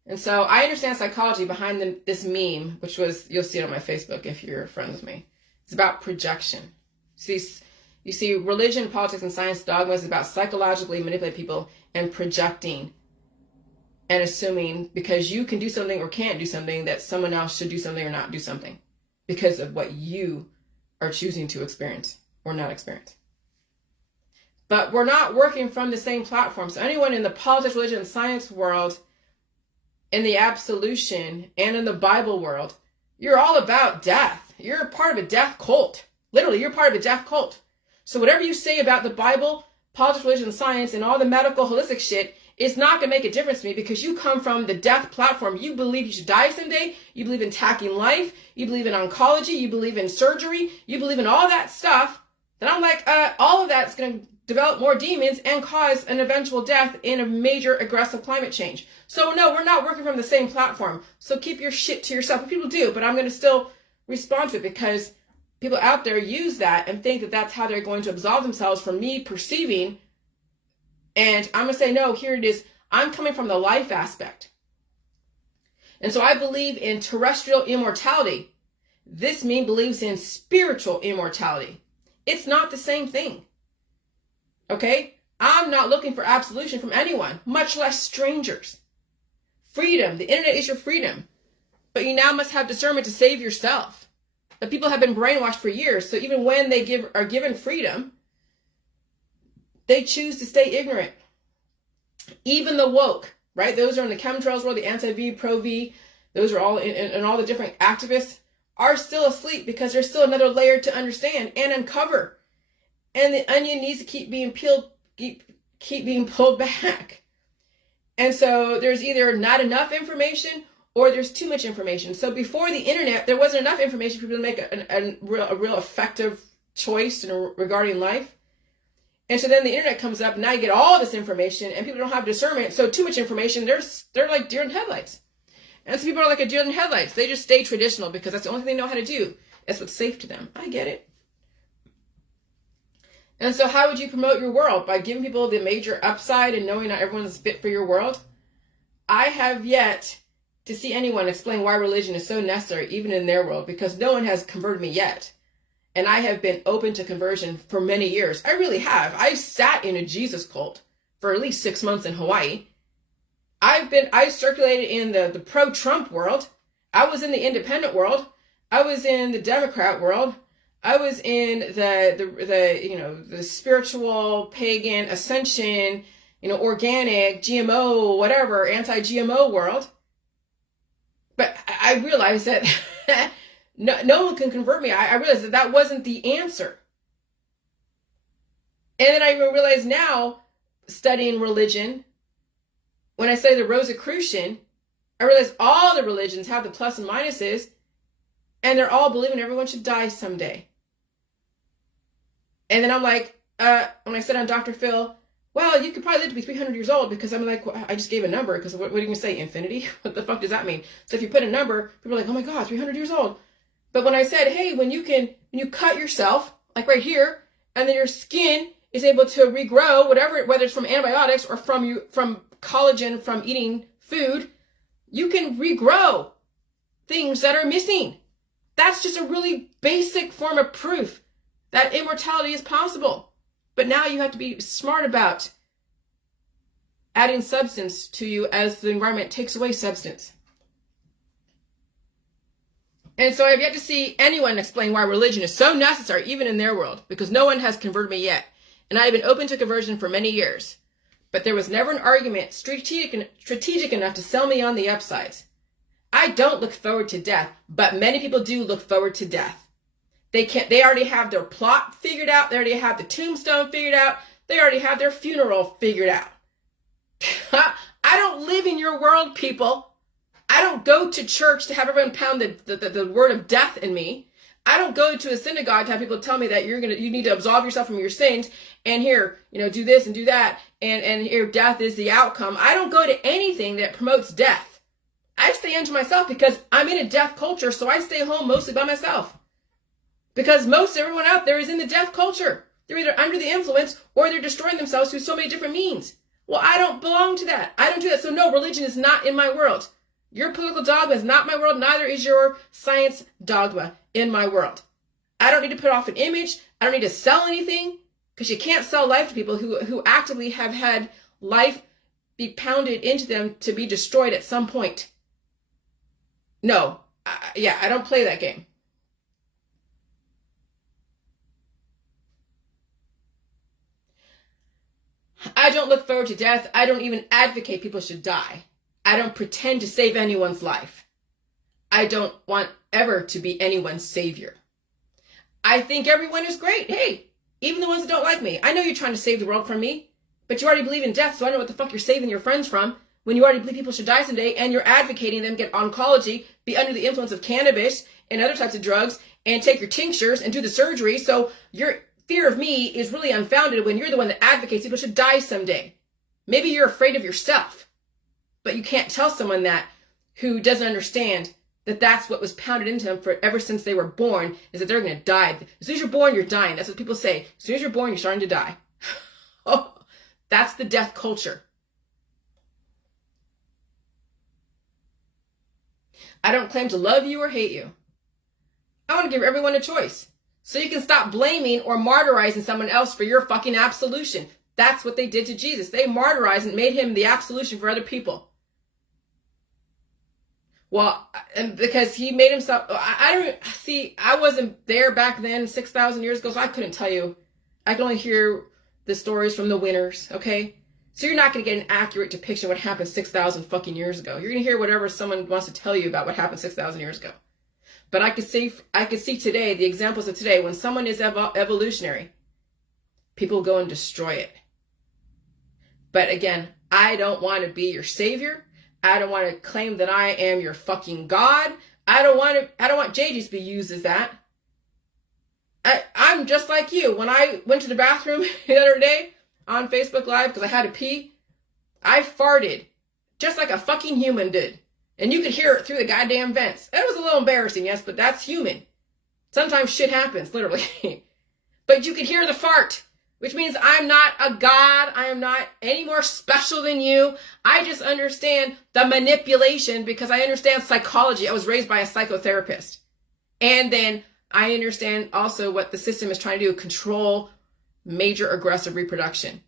And so I understand psychology behind this meme, which was, you'll see it on my Facebook if you're a friend with me. It's about projection. You see religion, politics, and science dogmas is about psychologically manipulating people and projecting and assuming because you can do something or can't do something that someone else should do something or not do something because of what you are choosing to experience or not experience. But we're not working from the same platform. So anyone in the politics, religion, and science world, in the absolution, and in the Bible world, you're all about death. You're a part of a death cult. Literally, you're part of a death cult. So whatever you say about the Bible, politics, religion, and science, and all the medical, holistic shit, it's not going to make a difference to me because you come from the death platform. You believe you should die someday. You believe in attacking life. You believe in oncology. You believe in surgery. You believe in all that stuff. then I'm like, all of that's going to develop more demons and cause an eventual death in a major aggressive climate change. So no, we're not working from the same platform. So keep your shit to yourself. But people do, but I'm going to still respond to it because people out there use that and think that that's how they're going to absolve themselves from me perceiving. And I'm going to say, no, here it is. I'm coming from the life aspect. And so I believe in terrestrial immortality. This me believes in spiritual immortality. It's not the same thing. Okay? I'm not looking for absolution from anyone, much less strangers. Freedom. The internet is your freedom. But you now must have discernment to save yourself. But people have been brainwashed for years. So even when they are given freedom, they choose to stay ignorant. Even the woke, right? Those are in the chemtrails world, the anti-V, pro-V. Those are all in all the different activists are still asleep because there's still another layer to understand and uncover. And the onion needs to keep being peeled, keep being pulled back. And so there's either not enough information or there's too much information. So before the internet, there wasn't enough information for people to make a real effective choice regarding life. And so then the internet comes up, and now you get all this information, and people don't have discernment. So too much information, they're like deer in headlights. And so people are like a deer in headlights. They just stay traditional because that's the only thing they know how to do. That's what's safe to them. I get it. And so how would you promote your world? By giving people the major upside and knowing not everyone is fit for your world? I have yet to see anyone explain why religion is so necessary, even in their world, because no one has converted me yet. And I have been open to conversion for many years. I really have. I sat in a Jesus cult for at least 6 months in Hawaii. I circulated in the pro-Trump world. I was in the independent world. I was in the Democrat world. I was in the spiritual, pagan, ascension, organic, GMO, whatever, anti-GMO world. But I realized that no one can convert me. I realized that wasn't the answer. And then I realized now, studying religion, when I study the Rosicrucian, I realized all the religions have the plus and minuses, and they're all believing everyone should die someday. And then I'm like, when I said on Dr. Phil, well, you could probably live to be 300 years old, because I'm like, well, I just gave a number, because what are you going to say, infinity? What the fuck does that mean? So if you put a number, people are like, oh my God, 300 years old. But when I said, hey, when you cut yourself, like right here, and then your skin is able to regrow, whether it's from antibiotics or from collagen from eating food, you can regrow things that are missing. That's just a really basic form of proof that immortality is possible. But now you have to be smart about adding substance to you as the environment takes away substance. And so I've yet to see anyone explain why religion is so necessary, even in their world, because no one has converted me yet. And I have been open to conversion for many years. But there was never an argument strategic enough to sell me on the upsides. I don't look forward to death, but many people do look forward to death. They already have their plot figured out. They already have the tombstone figured out. They already have their funeral figured out. I don't live in your world, people. I don't go to church to have everyone pound the word of death in me. I don't go to a synagogue to have people tell me that you need to absolve yourself from your sins, and here, do this and do that, and here death is the outcome. I don't go to anything that promotes death. I stay into myself because I'm in a death culture, so I stay home mostly by myself. Because most everyone out there is in the death culture. They're either under the influence or they're destroying themselves through so many different means. Well, I don't belong to that. I don't do that. So no, religion is not in my world. Your political dogma is not my world. Neither is your science dogma in my world. I don't need to put off an image. I don't need to sell anything, because you can't sell life to people who actively have had life be pounded into them to be destroyed at some point. No. I don't play that game. I don't look forward to death. I don't even advocate people should die. I don't pretend to save anyone's life. I don't want ever to be anyone's savior. I think everyone is great. Hey, even the ones that don't like me. I know you're trying to save the world from me, but you already believe in death, so I know what the fuck you're saving your friends from when you already believe people should die someday, and you're advocating them get oncology, be under the influence of cannabis and other types of drugs, and take your tinctures and do the surgery. So you're fear of me is really unfounded when you're the one that advocates people should die someday. Maybe you're afraid of yourself, but you can't tell someone that who doesn't understand that that's what was pounded into them for ever since they were born, is that they're going to die. As soon as you're born, you're dying. That's what people say. As soon as you're born, you're starting to die. Oh, that's the death culture. I don't claim to love you or hate you. I want to give everyone a choice. So you can stop blaming or martyrizing someone else for your fucking absolution. That's what they did to Jesus. They martyrized and made him the absolution for other people. Well, and because he made himself, I wasn't there back then, 6,000 years ago, so I couldn't tell you. I can only hear the stories from the winners, okay? So you're not going to get an accurate depiction of what happened 6,000 fucking years ago. You're going to hear whatever someone wants to tell you about what happened 6,000 years ago. But I could see today, the examples of today, when someone is evolutionary, people go and destroy it. But again, I don't want to be your savior. I don't want to claim that I am your fucking God. I don't want JJ to be used as that. I'm just like you. When I went to the bathroom the other day on Facebook Live because I had to pee, I farted just like a fucking human did. And you could hear it through the goddamn vents. It was a little embarrassing, yes, but that's human. Sometimes shit happens, literally. But you could hear the fart, which means I'm not a god. I am not any more special than you. I just understand the manipulation because I understand psychology. I was raised by a psychotherapist. And then I understand also what the system is trying to do, control major aggressive reproduction.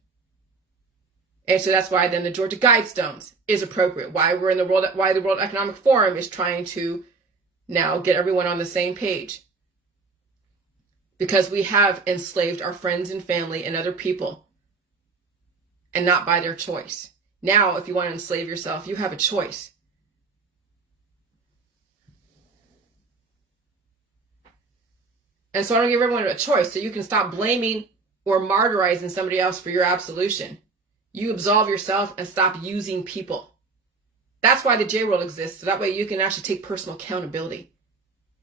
And so that's why then the Georgia Guidestones is appropriate. Why the World Economic Forum is trying to now get everyone on the same page. Because we have enslaved our friends and family and other people, and not by their choice. Now, if you want to enslave yourself, you have a choice. And so I don't give everyone a choice, so you can stop blaming or martyrizing somebody else for your absolution. You absolve yourself and stop using people. That's why the J-World exists, so that way you can actually take personal accountability.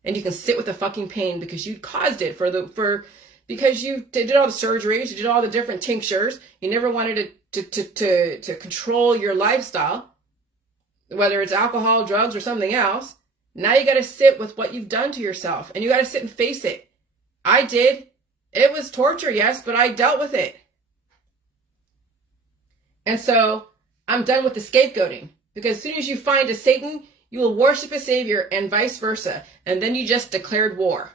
And you can sit with the fucking pain because you caused it because you did all the surgeries, you did all the different tinctures. You never wanted to control your lifestyle, whether it's alcohol, drugs, or something else. Now you got to sit with what you've done to yourself, and you got to sit and face it. I did. It was torture, yes, but I dealt with it. And so I'm done with the scapegoating, because as soon as you find a Satan, you will worship a savior and vice versa. And then you just declared war.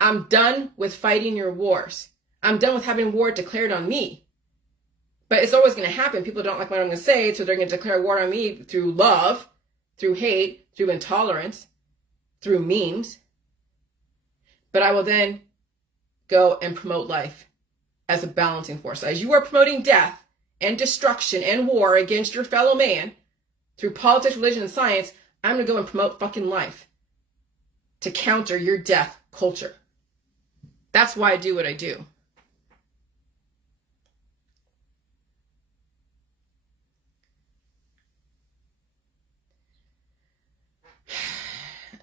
I'm done with fighting your wars. I'm done with having war declared on me. But it's always going to happen. People don't like what I'm going to say, so they're going to declare war on me through love, through hate, through intolerance, through memes. But I will then go and promote life as a balancing force. As you are promoting death and destruction and war against your fellow man through politics, religion, and science, I'm going to go and promote fucking life to counter your death culture. That's why I do what I do.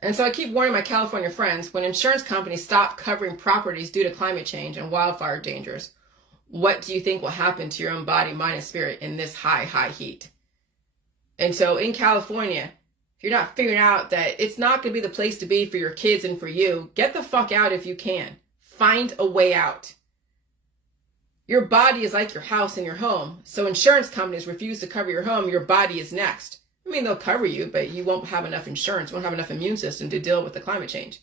And so I keep warning my California friends, when insurance companies stop covering properties due to climate change and wildfire dangers, what do you think will happen to your own body, mind, and spirit in this high heat? And so in California, if you're not figuring out that it's not going to be the place to be for your kids and for you, get the fuck out if you can. Find a way out. Your body is like your house and your home. So insurance companies refuse to cover your home. Your body is next. I mean, they'll cover you, but you won't have enough insurance, won't have enough immune system to deal with the climate change.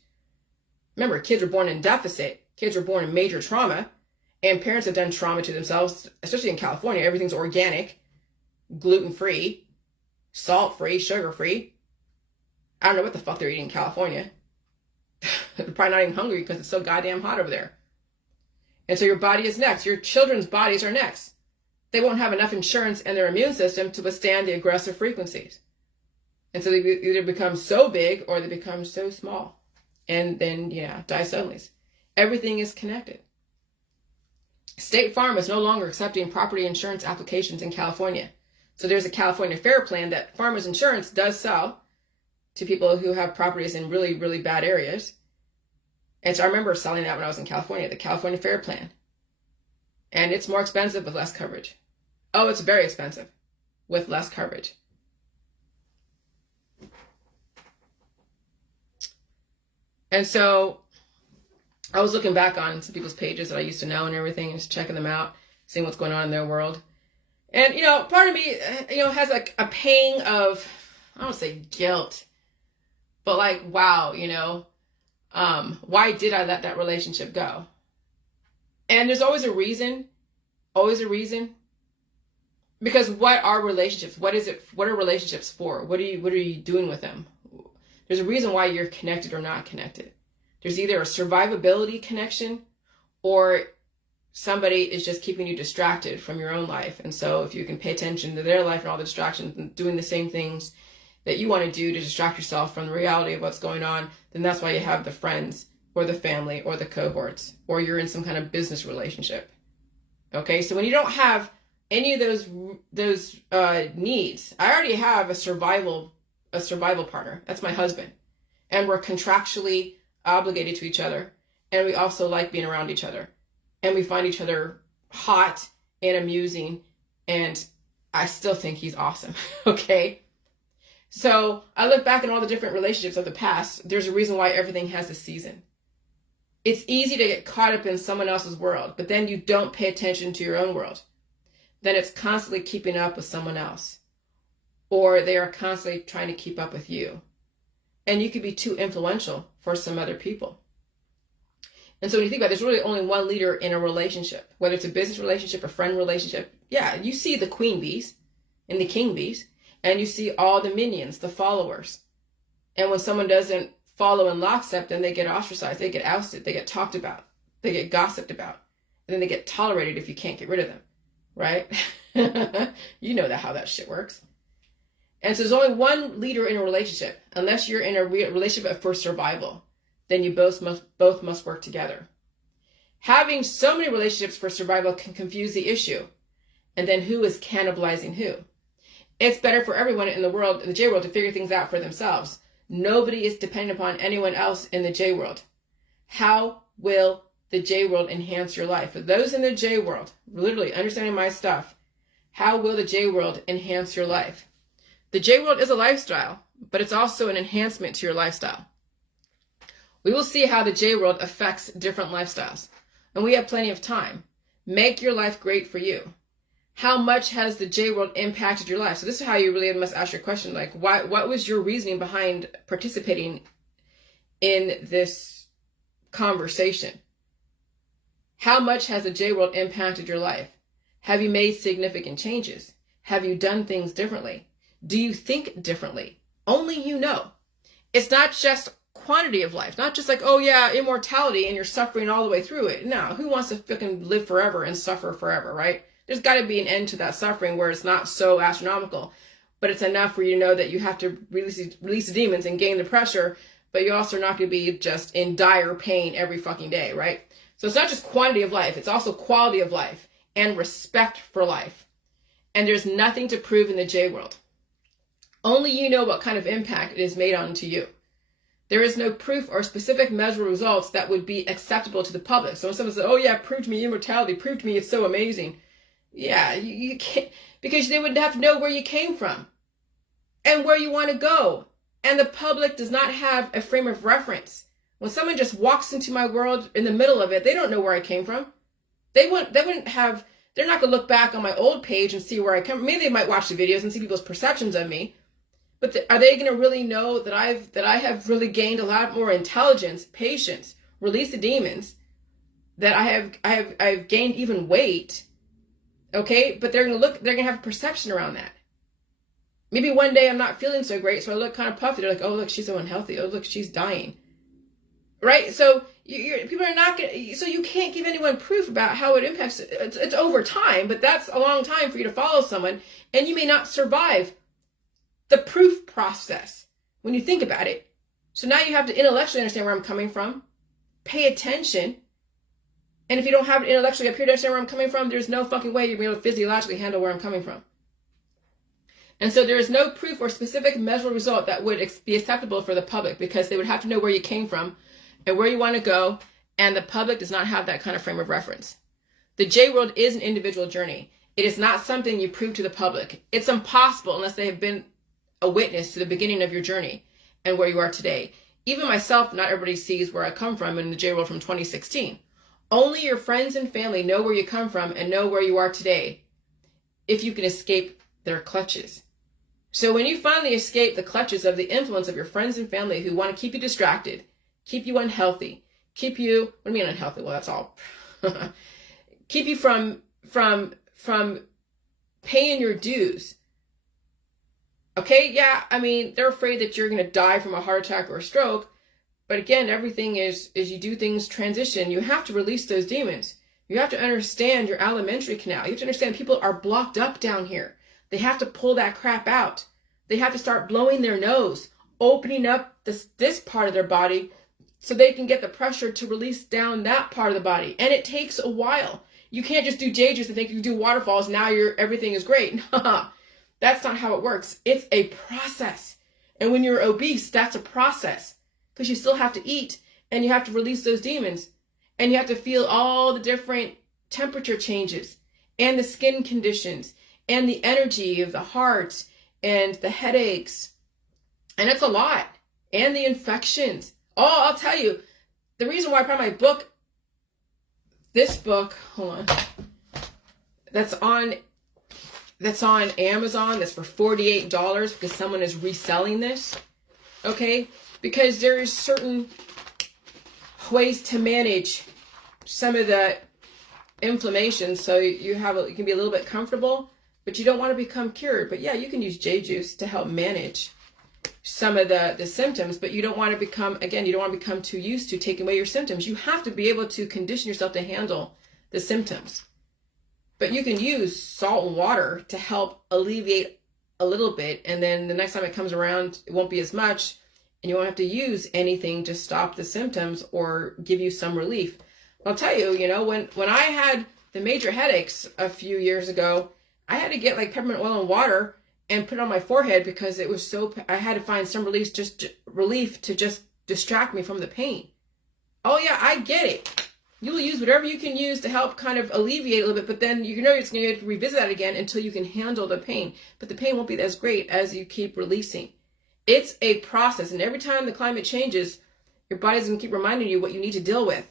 Remember, kids were born in deficit. Kids were born in major trauma. And parents have done trauma to themselves, especially in California. Everything's organic, gluten-free, salt-free, sugar-free. I don't know what the fuck they're eating in California. They're probably not even hungry because it's so goddamn hot over there. And so your body is next. Your children's bodies are next. They won't have enough insurance in their immune system to withstand the aggressive frequencies. And so they either become so big or they become so small. And then, die suddenly. Everything is connected. State Farm is no longer accepting property insurance applications in California. So there's a California Fair Plan that Farmers Insurance does sell to people who have properties in really, really bad areas. And so I remember selling that when I was in California, the California Fair Plan. And it's more expensive with less coverage. Oh, it's very expensive with less coverage. And so I was looking back on some people's pages that I used to know and everything, and just checking them out, seeing what's going on in their world. And, part of me, has like a pang of, I don't say guilt, but like, wow, why did I let that relationship go? And there's always a reason, because what are relationships? What are relationships for? What are you doing with them? There's a reason why you're connected or not connected. There's either a survivability connection, or somebody is just keeping you distracted from your own life. And so if you can pay attention to their life and all the distractions and doing the same things that you want to do to distract yourself from the reality of what's going on, then that's why you have the friends or the family or the cohorts, or you're in some kind of business relationship. Okay, so when you don't have any of those needs, I already have a survival partner. That's my husband. And we're contractually obligated to each other. And we also like being around each other. And we find each other hot and amusing. And I still think he's awesome. Okay? So I look back at all the different relationships of the past. There's a reason why everything has a season. It's easy to get caught up in someone else's world, but then you don't pay attention to your own world. Then it's constantly keeping up with someone else. Or they are constantly trying to keep up with you. And you could be too influential for some other people. And so when you think about it, there's really only one leader in a relationship, whether it's a business relationship, a friend relationship. Yeah, you see the queen bees and the king bees, and you see all the minions, the followers. And when someone doesn't follow in lockstep, then they get ostracized, they get ousted, they get talked about, they get gossiped about, and then they get tolerated if you can't get rid of them, right? You know how that shit works. And so there's only one leader in a relationship. Unless you're in a relationship for survival, then you both must work together. Having so many relationships for survival can confuse the issue. And then who is cannibalizing who? It's better for everyone in the world, in the J world, to figure things out for themselves. Nobody is dependent upon anyone else in the J world. How will the J world enhance your life? For those in the J world, literally understanding my stuff, how will the J world enhance your life? The J world is a lifestyle, but it's also an enhancement to your lifestyle. We will see how the J world affects different lifestyles. And we have plenty of time. Make your life great for you. How much has the J world impacted your life? So this is how you really must ask your question. Like, what was your reasoning behind participating in this conversation? How much has the J world impacted your life? Have you made significant changes? Have you done things differently? Do you think differently? Only you know. It's not just quantity of life, not just like, oh yeah, immortality and you're suffering all the way through it. No, who wants to fucking live forever and suffer forever, right? There's got to be an end to that suffering where it's not so astronomical, but it's enough for you to know that you have to release the demons and gain the pressure, but you're also not going to be just in dire pain every fucking day, right? So it's not just quantity of life, it's also quality of life and respect for life. And there's nothing to prove in the J world. Only you know what kind of impact it has made onto you. There is no proof or specific measurable results that would be acceptable to the public. So when someone says, oh yeah, prove to me immortality, prove to me it's so amazing. Yeah, you can't, because they would have to know where you came from and where you want to go. And the public does not have a frame of reference. When someone just walks into my world in the middle of it, they don't know where I came from. They're not going to look back on my old page and see where I come from. Maybe they might watch the videos and see people's perceptions of me. But are they going to really know that I have really gained a lot more intelligence, patience, release the demons, that I've gained even weight? Okay, but they're going to have a perception around that. Maybe one day I'm not feeling so great, so I look kind of puffy. They're like, oh look, she's so unhealthy. Oh look, she's dying. Right? So people are not going to, so you can't give anyone proof about how it impacts. It's over time, but that's a long time for you to follow someone, and you may not survive the proof process when you think about it. So now you have to intellectually understand where I'm coming from, pay attention, and if you don't have it intellectually up here to understand where I'm coming from, there's no fucking way you're going to be able to physiologically handle where I'm coming from. And so there is no proof or specific measurable result that would be acceptable for the public, because they would have to know where you came from and where you want to go, and the public does not have that kind of frame of reference. The J world is an individual journey. It is not something you prove to the public. It's impossible unless they have been a witness to the beginning of your journey and where you are today. Even myself, not everybody sees where I come from in the J world from 2016. Only your friends and family know where you come from and know where you are today if you can escape their clutches. So when you finally escape the clutches of the influence of your friends and family who want to keep you distracted, keep you unhealthy, keep you, what do I mean unhealthy? Well, that's all. Keep you from paying your dues. Okay, yeah, I mean, they're afraid that you're going to die from a heart attack or a stroke. But again, everything is you do things transition. You have to release those demons. You have to understand your alimentary canal. You have to understand people are blocked up down here. They have to pull that crap out. They have to start blowing their nose, opening up this part of their body so they can get the pressure to release down that part of the body. And it takes a while. You can't just do J juice and think you do waterfalls. Now everything is great. That's not how it works. It's a process. And when you're obese, that's a process because you still have to eat and you have to release those demons and you have to feel all the different temperature changes and the skin conditions and the energy of the heart and the headaches. And it's a lot. And the infections. Oh, I'll tell you, the reason why I brought my book, this book, hold on, that's on Amazon, that's for $48 because someone is reselling this, okay? Because there's certain ways to manage some of the inflammation so you can be a little bit comfortable, but you don't want to become cured. But yeah, you can use J juice to help manage some of the symptoms, but you don't want to become too used to taking away your symptoms. You have to be able to condition yourself to handle the symptoms. But you can use salt and water to help alleviate a little bit, and then the next time it comes around, it won't be as much, and you won't have to use anything to stop the symptoms or give you some relief. I'll tell you, when I had the major headaches a few years ago, I had to get like peppermint oil and water and put it on my forehead because it was I had to find some relief to just distract me from the pain. Oh yeah, I get it. You'll use whatever you can use to help kind of alleviate a little bit, but then you're going to have to revisit that again until you can handle the pain. But the pain won't be as great as you keep releasing. It's a process, and every time the climate changes, your body's going to keep reminding you what you need to deal with.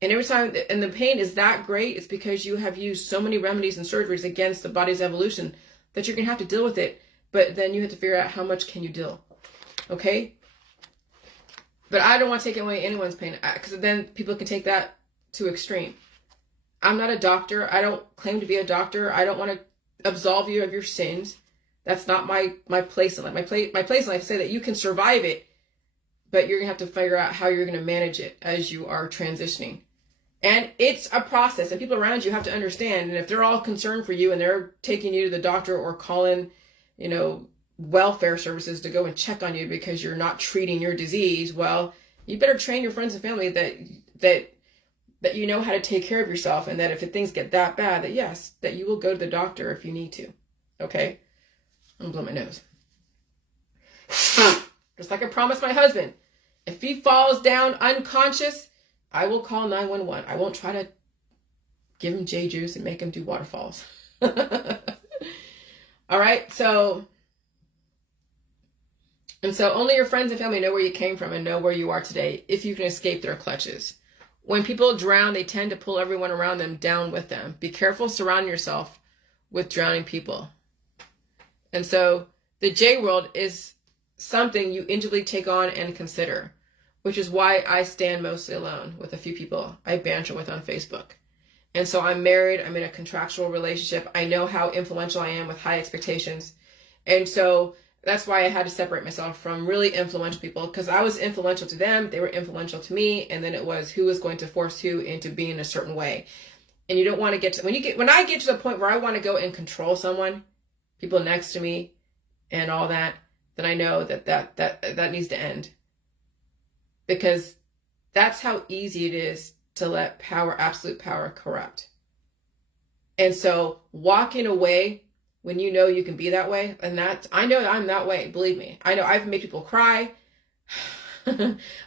And every time, and the pain is that great, it's because you have used so many remedies and surgeries against the body's evolution that you're going to have to deal with it. But then you have to figure out how much can you deal. Okay? But I don't want to take away anyone's pain because then people can take that to extreme. I'm not a doctor. I don't claim to be a doctor. I don't want to absolve you of your sins. That's not my place in life. My place in life is to say that you can survive it, but you're going to have to figure out how you're going to manage it as you are transitioning. And it's a process, and people around you have to understand. And if they're all concerned for you and they're taking you to the doctor or calling, welfare services to go and check on you because you're not treating your disease, well, you better train your friends and family that you know how to take care of yourself, and that if things get that bad, that yes, that you will go to the doctor if you need to. Okay? I'm gonna blow my nose. Just like I promised my husband, if he falls down unconscious, I will call 911. I won't try to give him J juice and make him do waterfalls. All right, so only your friends and family know where you came from and know where you are today if you can escape their clutches. When people drown, they tend to pull everyone around them down with them. Be careful surrounding yourself with drowning people. And so the J world is something you individually take on and consider, which is why I stand mostly alone with a few people I banter with on Facebook. And so I'm married. I'm in a contractual relationship. I know how influential I am with high expectations. And so that's why I had to separate myself from really influential people, because I was influential to them. They were influential to me. And then it was who was going to force who into being a certain way. And you don't want to get to, when I get to the point where I want to go and control someone, people next to me and all that, then I know that needs to end. Because that's how easy it is to let power, absolute power, corrupt. And so walking away when you know you can be that way, and I know I'm that way, believe me. I know I've made people cry.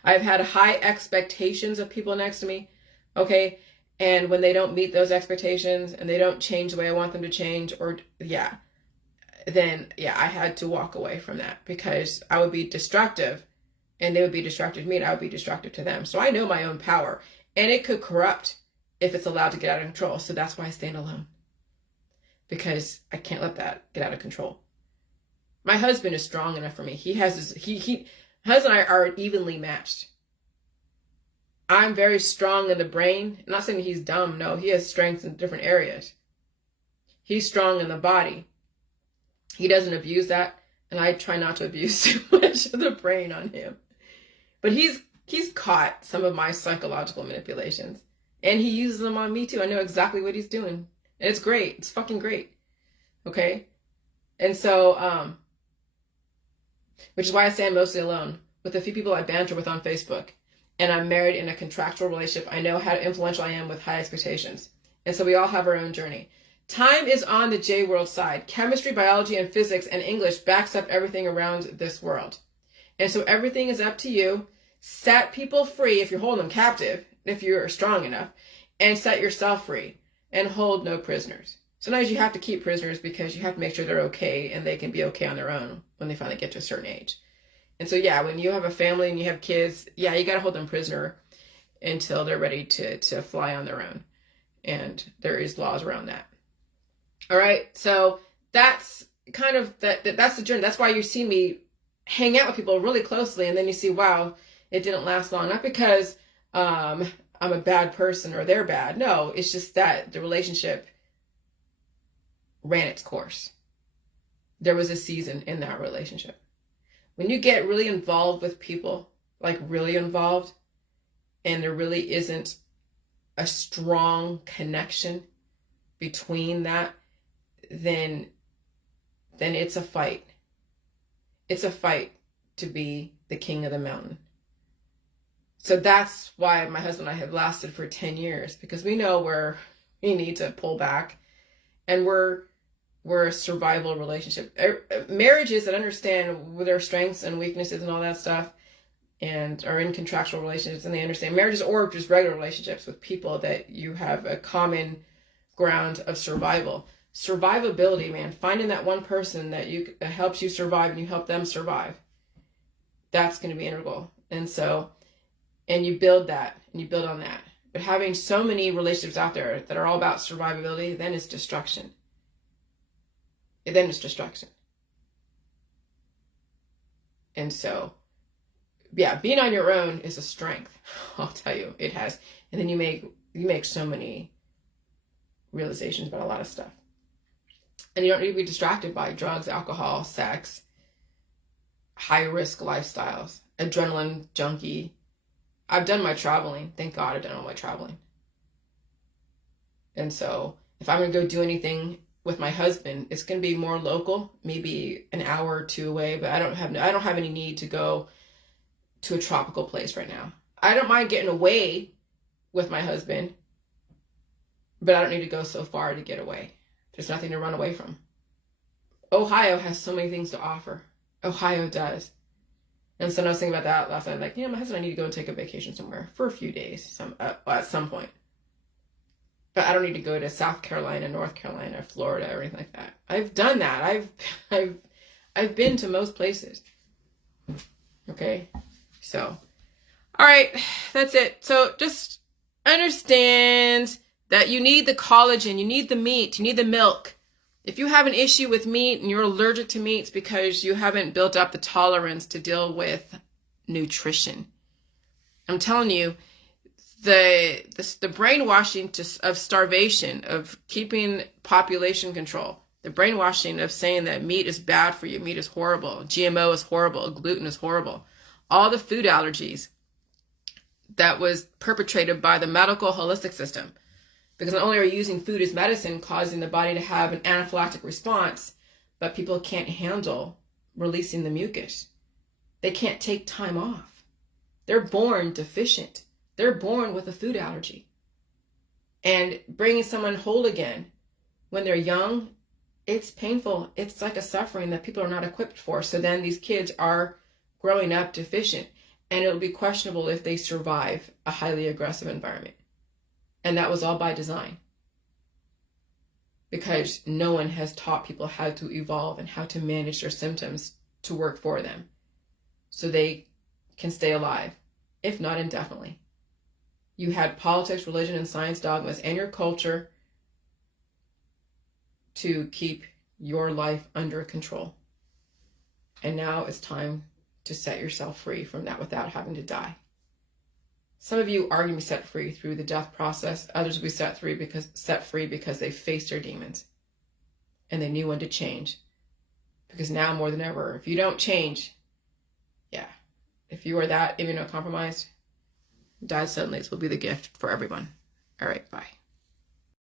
I've had high expectations of people next to me, okay? And when they don't meet those expectations and they don't change the way I want them to change, then I had to walk away from that, because I would be destructive and they would be destructive to me and I would be destructive to them. So I know my own power, and it could corrupt if it's allowed to get out of control. So that's why I stand alone, because I can't let that get out of control. My husband is strong enough for me. Husband and I are evenly matched. I'm very strong in the brain. I'm not saying that he's dumb. No, he has strengths in different areas. He's strong in the body. He doesn't abuse that, and I try not to abuse too much of the brain on him. But he's caught some of my psychological manipulations, and he uses them on me too. I know exactly what he's doing, and it's great. It's fucking great. Okay? And so, which is why I stand mostly alone with a few people I banter with on Facebook. And I'm married in a contractual relationship. I know how influential I am with high expectations. And so we all have our own journey. Time is on the J world side. Chemistry, biology, and physics and English backs up everything around this world. And so everything is up to you. Set people free if you're holding them captive, if you're strong enough, and set yourself free and hold no prisoners. Sometimes you have to keep prisoners because you have to make sure they're okay and they can be okay on their own when they finally get to a certain age. And so, when you have a family and you have kids, you got to hold them prisoner until they're ready to fly on their own. And there is laws around that. All right. So that's kind of, that's the journey. That's why you see me hang out with people really closely. And then you see, wow, it didn't last long. Not because I'm a bad person or they're bad. No, it's just that the relationship ran its course. There was a season in that relationship. When you get really involved with people, like really involved, and there really isn't a strong connection between that, then it's a fight. It's a fight to be the king of the mountain. So that's why my husband and I have lasted for 10 years, because we know where we need to pull back, and we're a survival relationship. Marriages that understand their strengths and weaknesses and all that stuff, and are in contractual relationships, and they understand marriages or just regular relationships with people that you have a common ground of survival. Survivability, man, finding that one person that helps you survive and you help them survive. That's going to be integral. And so, and you build that and you build on that. But having so many relationships out there that are all about survivability, then it's destruction. Then it's destruction. And so, being on your own is a strength. I'll tell you, it has. And then you make so many realizations about a lot of stuff. And you don't need to be distracted by drugs, alcohol, sex, high-risk lifestyles, adrenaline junkie. I've done my traveling. Thank God I've done all my traveling. And so if I'm going to go do anything with my husband, it's going to be more local, maybe an hour or two away, but I don't have any need to go to a tropical place right now. I don't mind getting away with my husband, but I don't need to go so far to get away. There's nothing to run away from. Ohio has so many things to offer. Ohio does. And so I was thinking about that last night, like, my husband and I need to go and take a vacation somewhere for a few days at some point. But I don't need to go to South Carolina, North Carolina, Florida, or anything like that. I've done that. I've been to most places. Okay? So, all right, that's it. So just understand that you need the collagen, you need the meat, you need the milk. If you have an issue with meat and you're allergic to meats because you haven't built up the tolerance to deal with nutrition, I'm telling you, the brainwashing of starvation, of keeping population control, the brainwashing of saying that meat is bad for you, meat is horrible, GMO is horrible, gluten is horrible, all the food allergies that was perpetrated by the medical holistic system. Because not only are you using food as medicine, causing the body to have an anaphylactic response, but people can't handle releasing the mucus. They can't take time off. They're born deficient. They're born with a food allergy. And bringing someone whole again when they're young, it's painful. It's like a suffering that people are not equipped for. So then these kids are growing up deficient, and it'll be questionable if they survive a highly aggressive environment. And that was all by design. Because no one has taught people how to evolve and how to manage their symptoms to work for them, so they can stay alive, if not indefinitely. You had politics, religion, and science dogmas and your culture to keep your life under control. And now it's time to set yourself free from that without having to die. Some of you are going to be set free through the death process. Others will be set free because they faced their demons and they knew when to change. Because now more than ever, if you don't change, if you are that immunocompromised, die suddenly will be the gift for everyone. All right, bye.